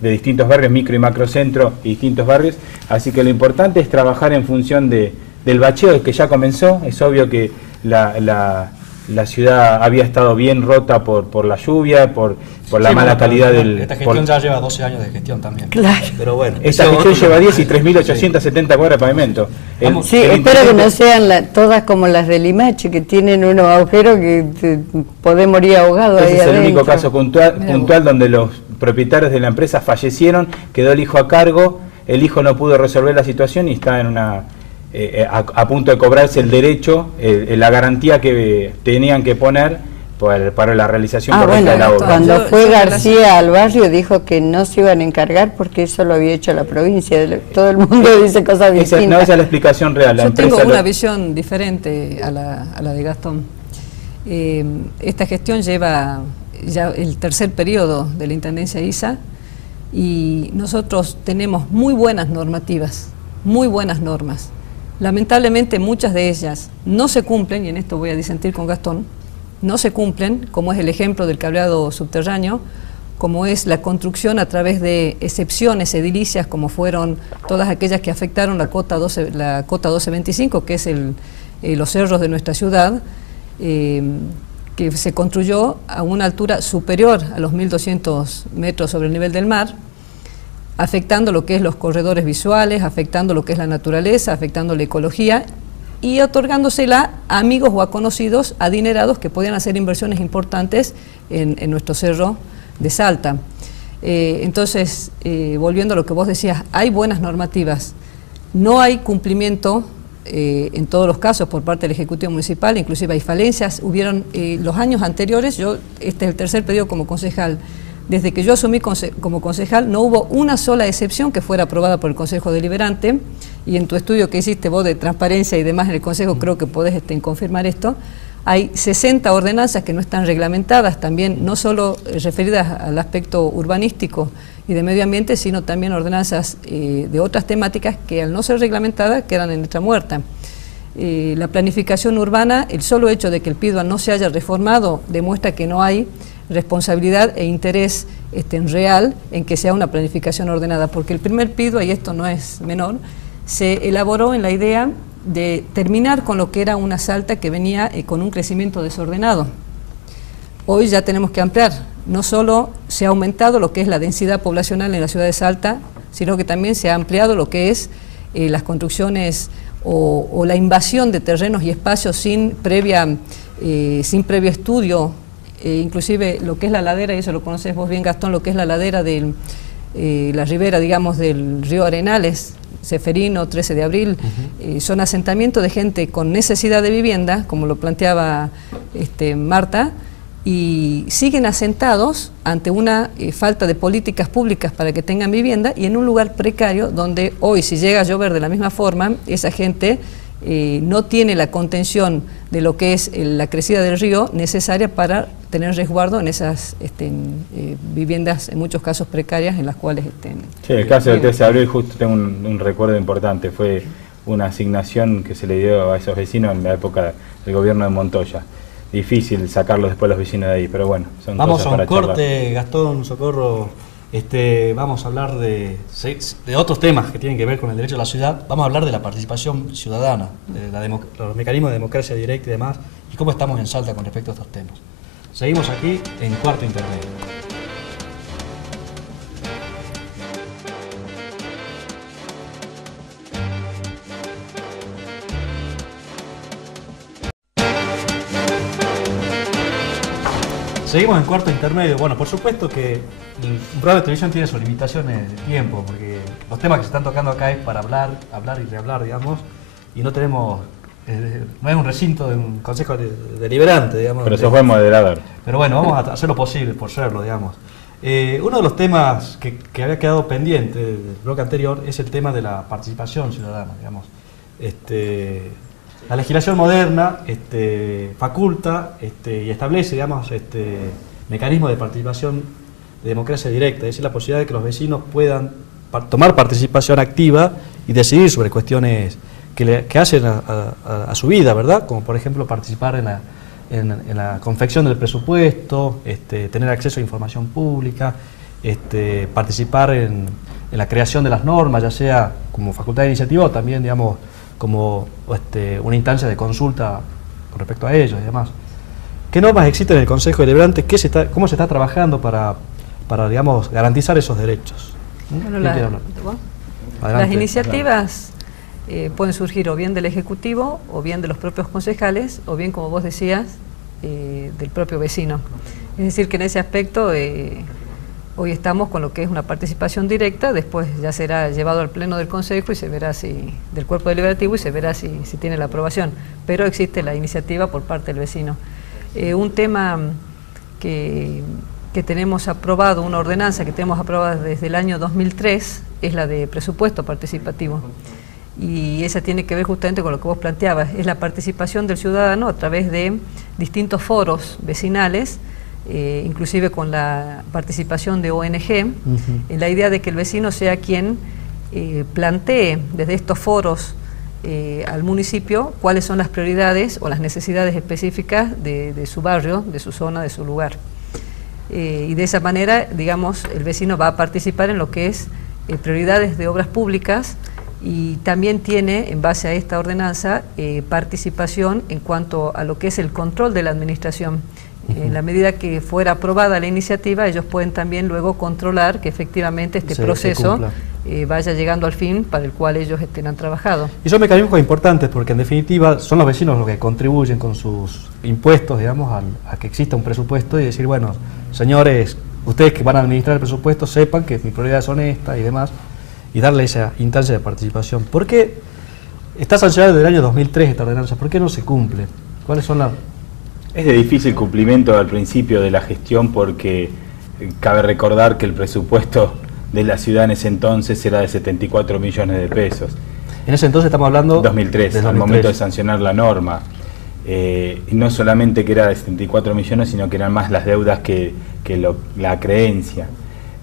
distintos barrios, micro y macrocentro y distintos barrios, así que lo importante es trabajar en función del bacheo que ya comenzó. Es obvio que la ciudad había estado bien rota por la lluvia, por la mala calidad del... Esta gestión ya lleva 12 años de gestión también. Claro. Pero bueno. Esta gestión lleva 10 y 3.870 cuadras de pavimento. Espero que no sean todas como las de Limache, que tienen unos agujeros que podés morir ahogado ahí adentro. Ese es el único caso puntual donde los propietarios de la empresa fallecieron, quedó el hijo a cargo, el hijo no pudo resolver la situación y está en a punto de cobrarse el derecho, la garantía que tenían que poner para la realización bueno, correcta de la obra. cuando Yo- fue yo García al barrio dijo que no se iban a encargar porque eso lo había hecho la provincia. Todo el mundo dice cosas No, distintas. esa es la explicación real. La Yo tengo empresa una lo- visión diferente a la de Gastón. Esta gestión lleva ya el tercer periodo de la Intendencia ISA y nosotros tenemos muy buenas normativas, muy buenas normas. Lamentablemente muchas de ellas no se cumplen, y en esto voy a disentir con Gastón, no se cumplen, como es el ejemplo del cableado subterráneo, como es la construcción a través de excepciones edilicias, como fueron todas aquellas que afectaron la cota 1225, que es los cerros de nuestra ciudad, que se construyó a una altura superior a los 1.200 metros sobre el nivel del mar, afectando lo que es los corredores visuales, afectando lo que es la naturaleza, afectando la ecología y otorgándosela a amigos o a conocidos adinerados que podían hacer inversiones importantes en nuestro cerro de Salta. Entonces, volviendo a lo que vos decías, hay buenas normativas, no hay cumplimiento en todos los casos por parte del Ejecutivo Municipal, inclusive hay falencias. Hubieron los años anteriores, este es el tercer periodo como concejal, desde que yo asumí como concejal no hubo una sola excepción que fuera aprobada por el Consejo Deliberante, y en tu estudio que hiciste vos de transparencia y demás en el Consejo creo que podés confirmar esto. Hay 60 ordenanzas que no están reglamentadas, también no solo referidas al aspecto urbanístico y de medio ambiente, sino también ordenanzas de otras temáticas que al no ser reglamentadas quedan en letra muerta. La planificación urbana, el solo hecho de que el PIDUA no se haya reformado demuestra que no hay responsabilidad e interés real en que sea una planificación ordenada, porque el primer PIDUA, y esto no es menor, se elaboró en la idea de terminar con lo que era una Salta que venía con un crecimiento desordenado. Hoy ya tenemos que ampliar, no solo se ha aumentado lo que es la densidad poblacional en la ciudad de Salta, sino que también se ha ampliado lo que es las construcciones o la invasión de terrenos y espacios sin previo estudio, inclusive lo que es la ladera, y eso lo conoces vos bien, Gastón, lo que es la ladera de la ribera, digamos, del río Arenales, Ceferino, 13 de abril, son asentamientos de gente con necesidad de vivienda, como lo planteaba Marta, y siguen asentados ante una falta de políticas públicas para que tengan vivienda y en un lugar precario donde hoy, si llega a llover de la misma forma, esa gente no tiene la contención de lo que es la crecida del río necesaria para tener resguardo en esas viviendas, en muchos casos precarias, en las cuales... Sí, el caso del 13 de abril justo tengo un recuerdo importante, fue una asignación que se le dio a esos vecinos en la época del gobierno de Montoya. Difícil sacarlos después los vecinos de ahí, pero bueno, son vamos cosas a un para corte, charlar. Gastón, Socorro. Vamos a hablar de otros temas que tienen que ver con el derecho a la ciudad. Vamos a hablar de la participación ciudadana, de los mecanismos de democracia directa y demás, y cómo estamos en Salta con respecto a estos temas. Seguimos aquí en Cuarto Intermedio. Seguimos en Cuarto Intermedio. Bueno, por supuesto que un programa de televisión tiene sus limitaciones de tiempo, porque los temas que se están tocando acá es para hablar y rehablar, digamos, y no tenemos, no es un recinto de un consejo deliberante, digamos. Pero sos buen moderador. Pero bueno, vamos a hacer lo posible por serlo, digamos. Uno de los temas que había quedado pendiente del bloque anterior es el tema de la participación ciudadana, digamos. La legislación moderna faculta y establece, digamos, mecanismos de participación de democracia directa, es decir, la posibilidad de que los vecinos puedan tomar participación activa y decidir sobre cuestiones que hacen a su vida, ¿verdad? Como por ejemplo participar en la confección del presupuesto, tener acceso a información pública, participar en la creación de las normas, ya sea como facultad de iniciativa o también, digamos, como una instancia de consulta con respecto a ellos y demás. ¿Qué normas existen en el Consejo Deliberante? ¿Cómo se está trabajando para digamos, garantizar esos derechos? Bueno, las iniciativas pueden surgir o bien del Ejecutivo, o bien de los propios concejales, o bien, como vos decías, del propio vecino. Es decir, que en ese aspecto hoy estamos con lo que es una participación directa, después ya será llevado al pleno del Consejo y se verá del cuerpo deliberativo y se verá si tiene la aprobación, pero existe la iniciativa por parte del vecino. Un tema que tenemos aprobado, una ordenanza que tenemos aprobada desde el año 2003, es la de presupuesto participativo. Y esa tiene que ver justamente con lo que vos planteabas, es la participación del ciudadano a través de distintos foros vecinales, inclusive con la participación de ONG, en la idea de que el vecino sea quien plantee desde estos foros al municipio cuáles son las prioridades o las necesidades específicas de su barrio, de su zona, de su lugar. Y de esa manera, digamos, el vecino va a participar en lo que es prioridades de obras públicas, y también tiene, en base a esta ordenanza, participación en cuanto a lo que es el control de la administración. En la medida que fuera aprobada la iniciativa, ellos pueden también luego controlar que efectivamente este proceso vaya llegando al fin para el cual ellos han trabajado. Y son mecanismos importantes porque en definitiva son los vecinos los que contribuyen con sus impuestos, digamos, a que exista un presupuesto, y decir, bueno, señores, ustedes que van a administrar el presupuesto sepan que mis prioridades son estas y demás, y darle esa instancia de participación. ¿Por qué está sancionada desde el año 2003 esta ordenanza? ¿Por qué no se cumple? ¿Cuáles son las...? Es de difícil cumplimiento al principio de la gestión, porque cabe recordar que el presupuesto de la ciudad en ese entonces era de 74 millones de pesos. En ese entonces estamos hablando... 2003, al momento de sancionar la norma. Y no solamente que era de 74 millones, sino que eran más las deudas que la creencia.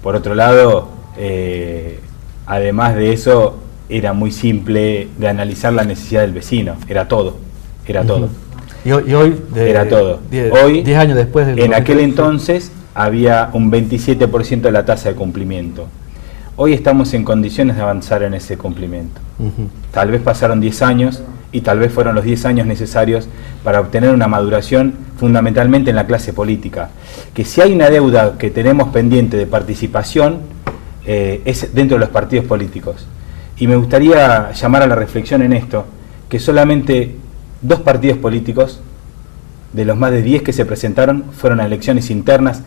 Por otro lado, además de eso, era muy simple de analizar la necesidad del vecino. Era todo, era todo. Y hoy era todo. Hoy, 10 años después del... En aquel entonces había un 27% de la tasa de cumplimiento. Hoy estamos en condiciones de avanzar en ese cumplimiento. Tal vez pasaron 10 años y tal vez fueron los 10 años necesarios para obtener una maduración fundamentalmente en la clase política. Que si hay una deuda que tenemos pendiente de participación, es dentro de los partidos políticos. Y me gustaría llamar a la reflexión en esto, que solamente 2 partidos políticos de los más de 10 que se presentaron fueron a elecciones internas,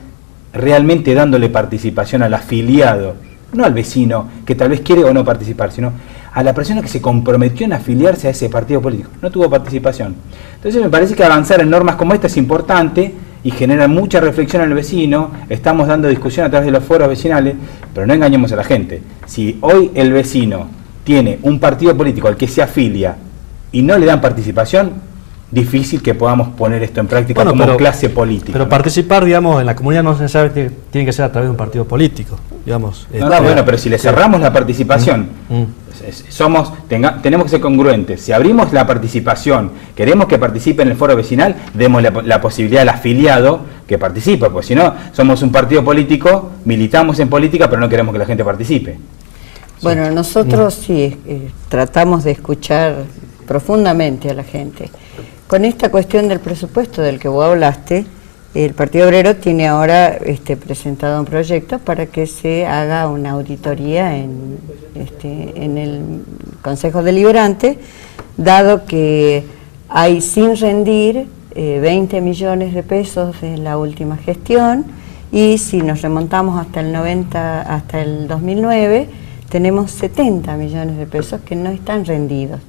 realmente dándole participación al afiliado, no al vecino que tal vez quiere o no participar, sino a la persona que se comprometió en afiliarse a ese partido político. No tuvo participación. Entonces me parece que avanzar en normas como esta es importante y genera mucha reflexión en el vecino. Estamos dando discusión a través de los foros vecinales, pero no engañemos a la gente. Si hoy el vecino tiene un partido político al que se afilia y no le dan participación, difícil que podamos poner esto en práctica como clase política. Pero participar, digamos, en la comunidad no necesariamente tiene que ser a través de un partido político, digamos. Bueno, pero si le cerramos la participación, tenemos que ser congruentes. Si abrimos la participación, queremos que participe en el foro vecinal, demos la posibilidad al afiliado que participe, porque si no, somos un partido político, militamos en política, pero no queremos que la gente participe. Bueno, nosotros sí tratamos de escuchar profundamente a la gente. Con esta cuestión del presupuesto del que vos hablaste, el Partido Obrero tiene ahora presentado un proyecto para que se haga una auditoría en el Consejo Deliberante, dado que hay sin rendir 20 millones de pesos en la última gestión, y si nos remontamos hasta el 2009, tenemos 70 millones de pesos que no están rendidos.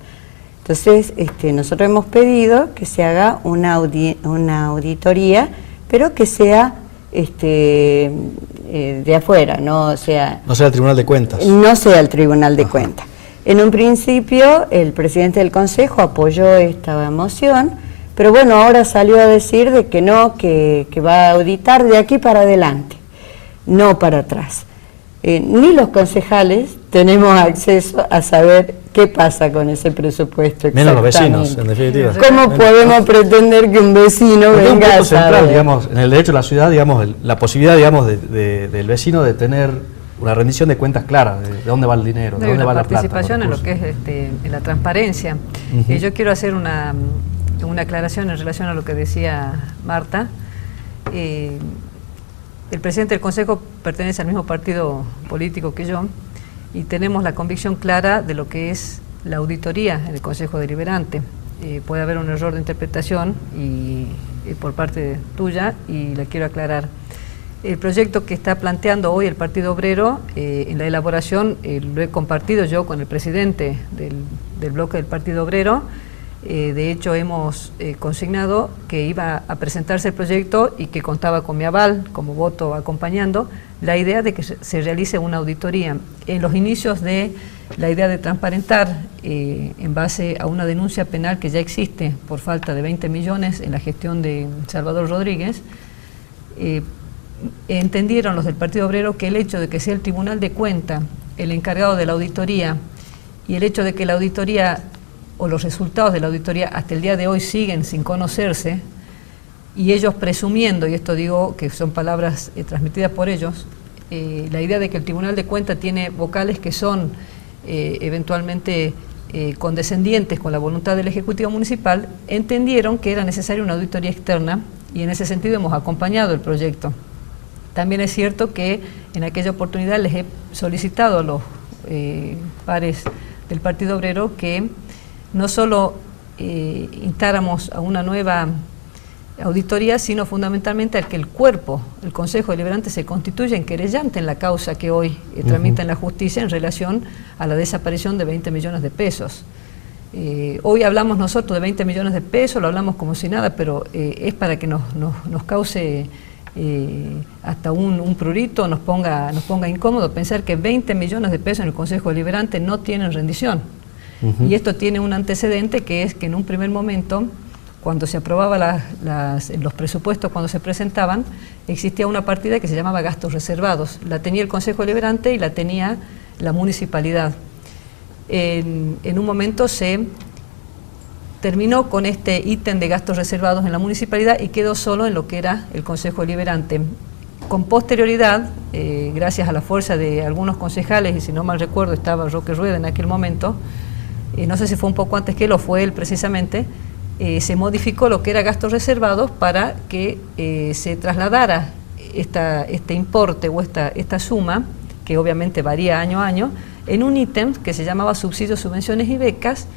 Entonces, nosotros hemos pedido que se haga una auditoría, pero que sea de afuera, no sea el Tribunal de Cuentas. No sea el Tribunal de Cuentas. En un principio, el presidente del Consejo apoyó esta moción, pero bueno, ahora salió a decir de que no, que va a auditar de aquí para adelante, no para atrás. Ni los concejales tenemos acceso a saber qué pasa con ese presupuesto exactamente. Menos los vecinos, en definitiva. ¿Cómo podemos pretender que un vecino venga un punto a saber? central, digamos, en el derecho de la ciudad, digamos, la posibilidad, digamos, del vecino de tener una rendición de cuentas clara, de dónde va el dinero, de dónde va la plata. La participación en lo que es en la transparencia. Yo quiero hacer una aclaración en relación a lo que decía Marta. El presidente del Consejo pertenece al mismo partido político que yo, y tenemos la convicción clara de lo que es la auditoría en el Consejo Deliberante. Puede haber un error de interpretación y por parte tuya, y la quiero aclarar. El proyecto que está planteando hoy el Partido Obrero, en la elaboración lo he compartido yo con el presidente del bloque del Partido Obrero, De hecho, hemos consignado que iba a presentarse el proyecto y que contaba con mi aval como voto acompañando la idea de que se realice una auditoría. En los inicios de la idea de transparentar, en base a una denuncia penal que ya existe por falta de 20 millones en la gestión de Salvador Rodríguez, entendieron los del Partido Obrero que el hecho de que sea el Tribunal de Cuentas el encargado de la auditoría y el hecho de que la auditoría o los resultados de la auditoría hasta el día de hoy siguen sin conocerse, y ellos presumiendo, y esto digo que son palabras transmitidas por ellos, la idea de que el Tribunal de Cuentas tiene vocales que son eventualmente condescendientes con la voluntad del Ejecutivo Municipal, entendieron que era necesaria una auditoría externa y en ese sentido hemos acompañado el proyecto. También es cierto que en aquella oportunidad les he solicitado a los pares del Partido Obrero que no solo instáramos a una nueva auditoría, sino fundamentalmente a que el cuerpo, el Consejo Deliberante, se constituya en querellante en la causa que hoy tramita en la justicia en relación a la desaparición de 20 millones de pesos. Hoy hablamos nosotros de 20 millones de pesos, lo hablamos como si nada, pero es para que nos cause hasta un prurito, nos ponga incómodo pensar que 20 millones de pesos en el Consejo Deliberante no tienen rendición. Y esto tiene un antecedente, que es que en un primer momento, cuando se aprobaba los presupuestos, cuando se presentaban, existía una partida que se llamaba gastos reservados. La tenía el Consejo Deliberante y la tenía la municipalidad. En un momento se terminó con este ítem de gastos reservados en la municipalidad y quedó solo en lo que era el Consejo Deliberante. Con posterioridad, gracias a la fuerza de algunos concejales, y si no mal recuerdo estaba Roque Rueda en aquel momento, no sé si fue un poco antes que él o fue él precisamente, se modificó lo que era gastos reservados para que se trasladara este importe o esta suma, que obviamente varía año a año, en un ítem que se llamaba subsidios, subvenciones y becas,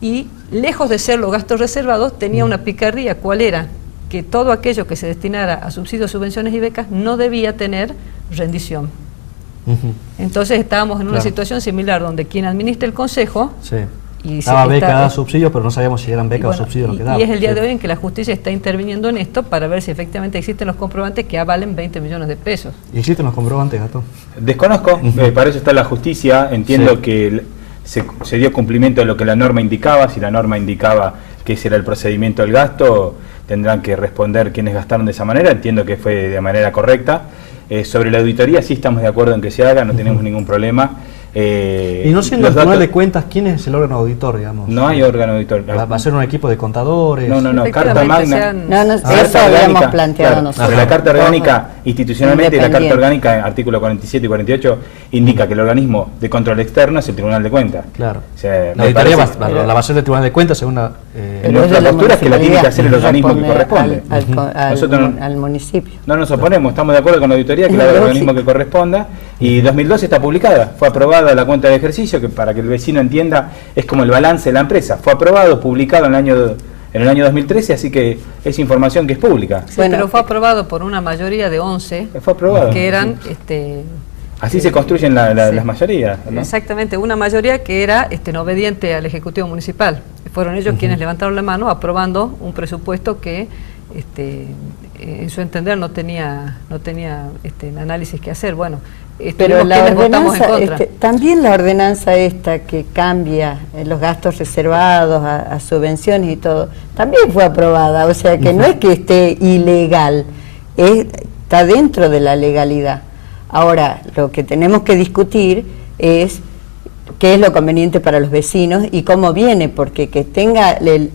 y lejos de ser los gastos reservados tenía una picardía. ¿Cuál era? Que todo aquello que se destinara a subsidios, subvenciones y becas no debía tener rendición. Entonces estábamos en una situación similar donde quien administra el Consejo daba beca, daba subsidios, pero no sabíamos si eran becas o subsidios lo que daban. Y es el día de hoy en que la justicia está interviniendo en esto para ver si efectivamente existen los comprobantes que avalen 20 millones de pesos. ¿Y existen los comprobantes, Gastón? Desconozco, para eso está la justicia, entiendo que se dio cumplimiento de lo que la norma indicaba. Si la norma indicaba que ese era el procedimiento del gasto, tendrán que responder quienes gastaron de esa manera, entiendo que fue de manera correcta. Sobre la auditoría sí estamos de acuerdo en que se haga, no tenemos ningún problema. Y no siendo el Tribunal de Cuentas, ¿quién es el órgano auditor, digamos? No hay órgano auditor. ¿Va a ser un equipo de contadores? No, Carta Magna. Eso habíamos planteado nosotros. Sobre la Carta Orgánica, institucionalmente, la Carta Orgánica, artículo 47 y 48, indica que el organismo de control externo es el Tribunal de Cuentas. Claro. O sea, la auditoría la va a ser del Tribunal de Cuentas, según la... nuestra postura es que la tiene que hacer el organismo que corresponde. Nosotros al municipio. No nos oponemos, estamos de acuerdo con la auditoría, que la del organismo que corresponda, y 2012 está publicada, fue aprobada la cuenta de ejercicio, que para que el vecino entienda es como el balance de la empresa, fue aprobado, publicado en el año 2013, así que es información que es pública. Sí, bueno, pero fue aprobado por una mayoría de 11, fue aprobado, que eran... así se construyen las mayorías, ¿no? Exactamente, una mayoría que era no obediente al Ejecutivo Municipal. Fueron ellos quienes levantaron la mano aprobando un presupuesto que en su entender no tenía análisis que hacer. Bueno, pero la ordenanza, también la ordenanza esta que cambia los gastos reservados a subvenciones y todo, también fue aprobada, o sea que no es que esté ilegal, está dentro de la legalidad. Ahora, lo que tenemos que discutir es qué es lo conveniente para los vecinos y cómo viene, porque que tenga el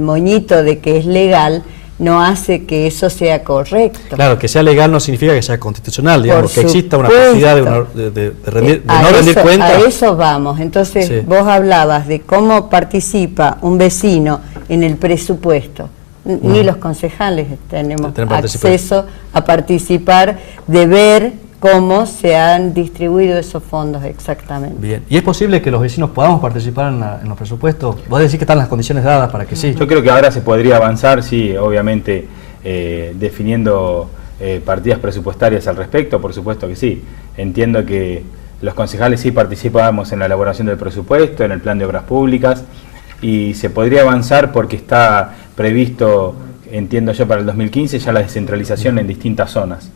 moñito de que es legal no hace que eso sea correcto. Claro, que sea legal no significa que sea constitucional, digamos, que exista una posibilidad de no rendir cuenta. A eso vamos. Entonces, vos hablabas de cómo participa un vecino en el presupuesto. Ni los concejales tenemos acceso a participar, de ver cómo se han distribuido esos fondos exactamente. Bien, ¿y es posible que los vecinos podamos participar en los presupuestos? ¿Vos decís que están las condiciones dadas para que sí? Yo creo que ahora se podría avanzar, sí, obviamente definiendo partidas presupuestarias al respecto, por supuesto que sí. Entiendo que Los concejales sí participamos en la elaboración del presupuesto, en el plan de obras públicas, y se podría avanzar porque está previsto, entiendo yo, para el 2015 ya la descentralización en distintas zonas,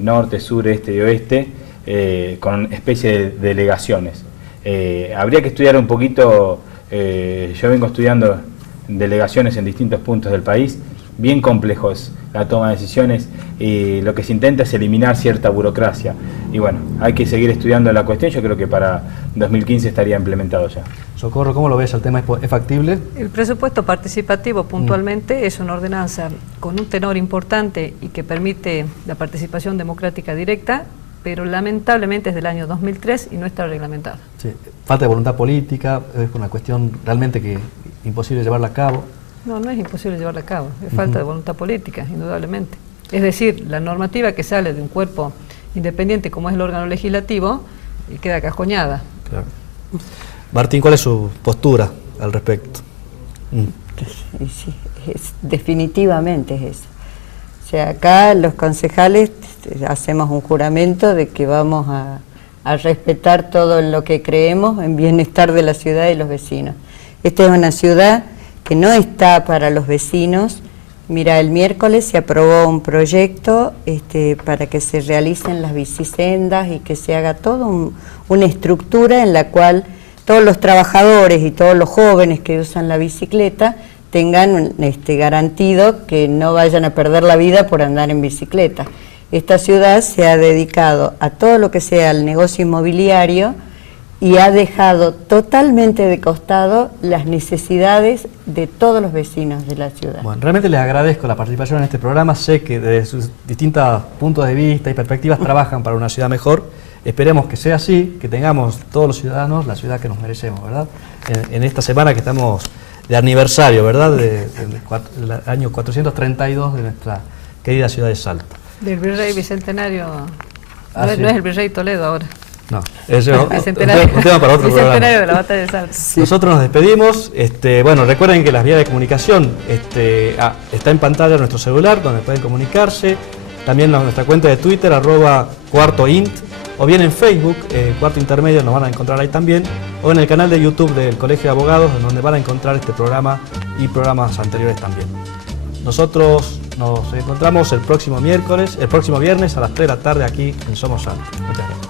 norte, sur, este y oeste, con especie de delegaciones. Habría que estudiar un poquito, yo vengo estudiando delegaciones en distintos puntos del país, bien complejos la toma de decisiones, y lo que se intenta es eliminar cierta burocracia. Y bueno, hay que seguir estudiando la cuestión, yo creo que para 2015 estaría implementado ya. Socorro, ¿cómo lo ves? ¿El tema es factible? El presupuesto participativo puntualmente es una ordenanza con un tenor importante y que permite la participación democrática directa, pero lamentablemente es del año 2003 y no está reglamentada. Sí. Falta de voluntad política, es una cuestión realmente que imposible llevarla a cabo. No, no es imposible llevarla a cabo, es falta de voluntad política, indudablemente. Es decir, la normativa que sale de un cuerpo independiente como es el órgano legislativo queda cascoñada. Claro. Martín, ¿cuál es su postura al respecto? Sí, definitivamente es eso. O sea, acá los concejales hacemos un juramento de que vamos a respetar todo lo que creemos en bienestar de la ciudad y los vecinos. Esta es una ciudad que no está para los vecinos. Mira, el miércoles se aprobó un proyecto para que se realicen las bicisendas y que se haga toda una estructura en la cual todos los trabajadores y todos los jóvenes que usan la bicicleta tengan garantido que no vayan a perder la vida por andar en bicicleta. Esta ciudad se ha dedicado a todo lo que sea el negocio inmobiliario y ha dejado totalmente de costado las necesidades de todos los vecinos de la ciudad. Bueno, realmente les agradezco la participación en este programa. Sé que desde sus distintos puntos de vista y perspectivas trabajan para una ciudad mejor. Esperemos que sea así, que tengamos todos los ciudadanos la ciudad que nos merecemos, ¿verdad? En esta semana que estamos de aniversario, ¿verdad? Del año 432 de nuestra querida ciudad de Salta. Del virrey bicentenario, Sí. no es el virrey Toledo ahora. No, ese es un Bicentenario, tema para otro programa. Bicentenario de la batalla de Salta. Sí. Nosotros nos despedimos. Bueno, recuerden que las vías de comunicación está en pantalla en nuestro celular, donde pueden comunicarse. También nuestra cuenta de Twitter, @cuartoint, o bien en Facebook, Cuarto Intermedio, nos van a encontrar ahí también, o en el canal de YouTube del Colegio de Abogados, en donde van a encontrar este programa y programas anteriores también. Nosotros nos encontramos el próximo viernes a las 3 de la tarde aquí en Somos Salta. Muchas gracias.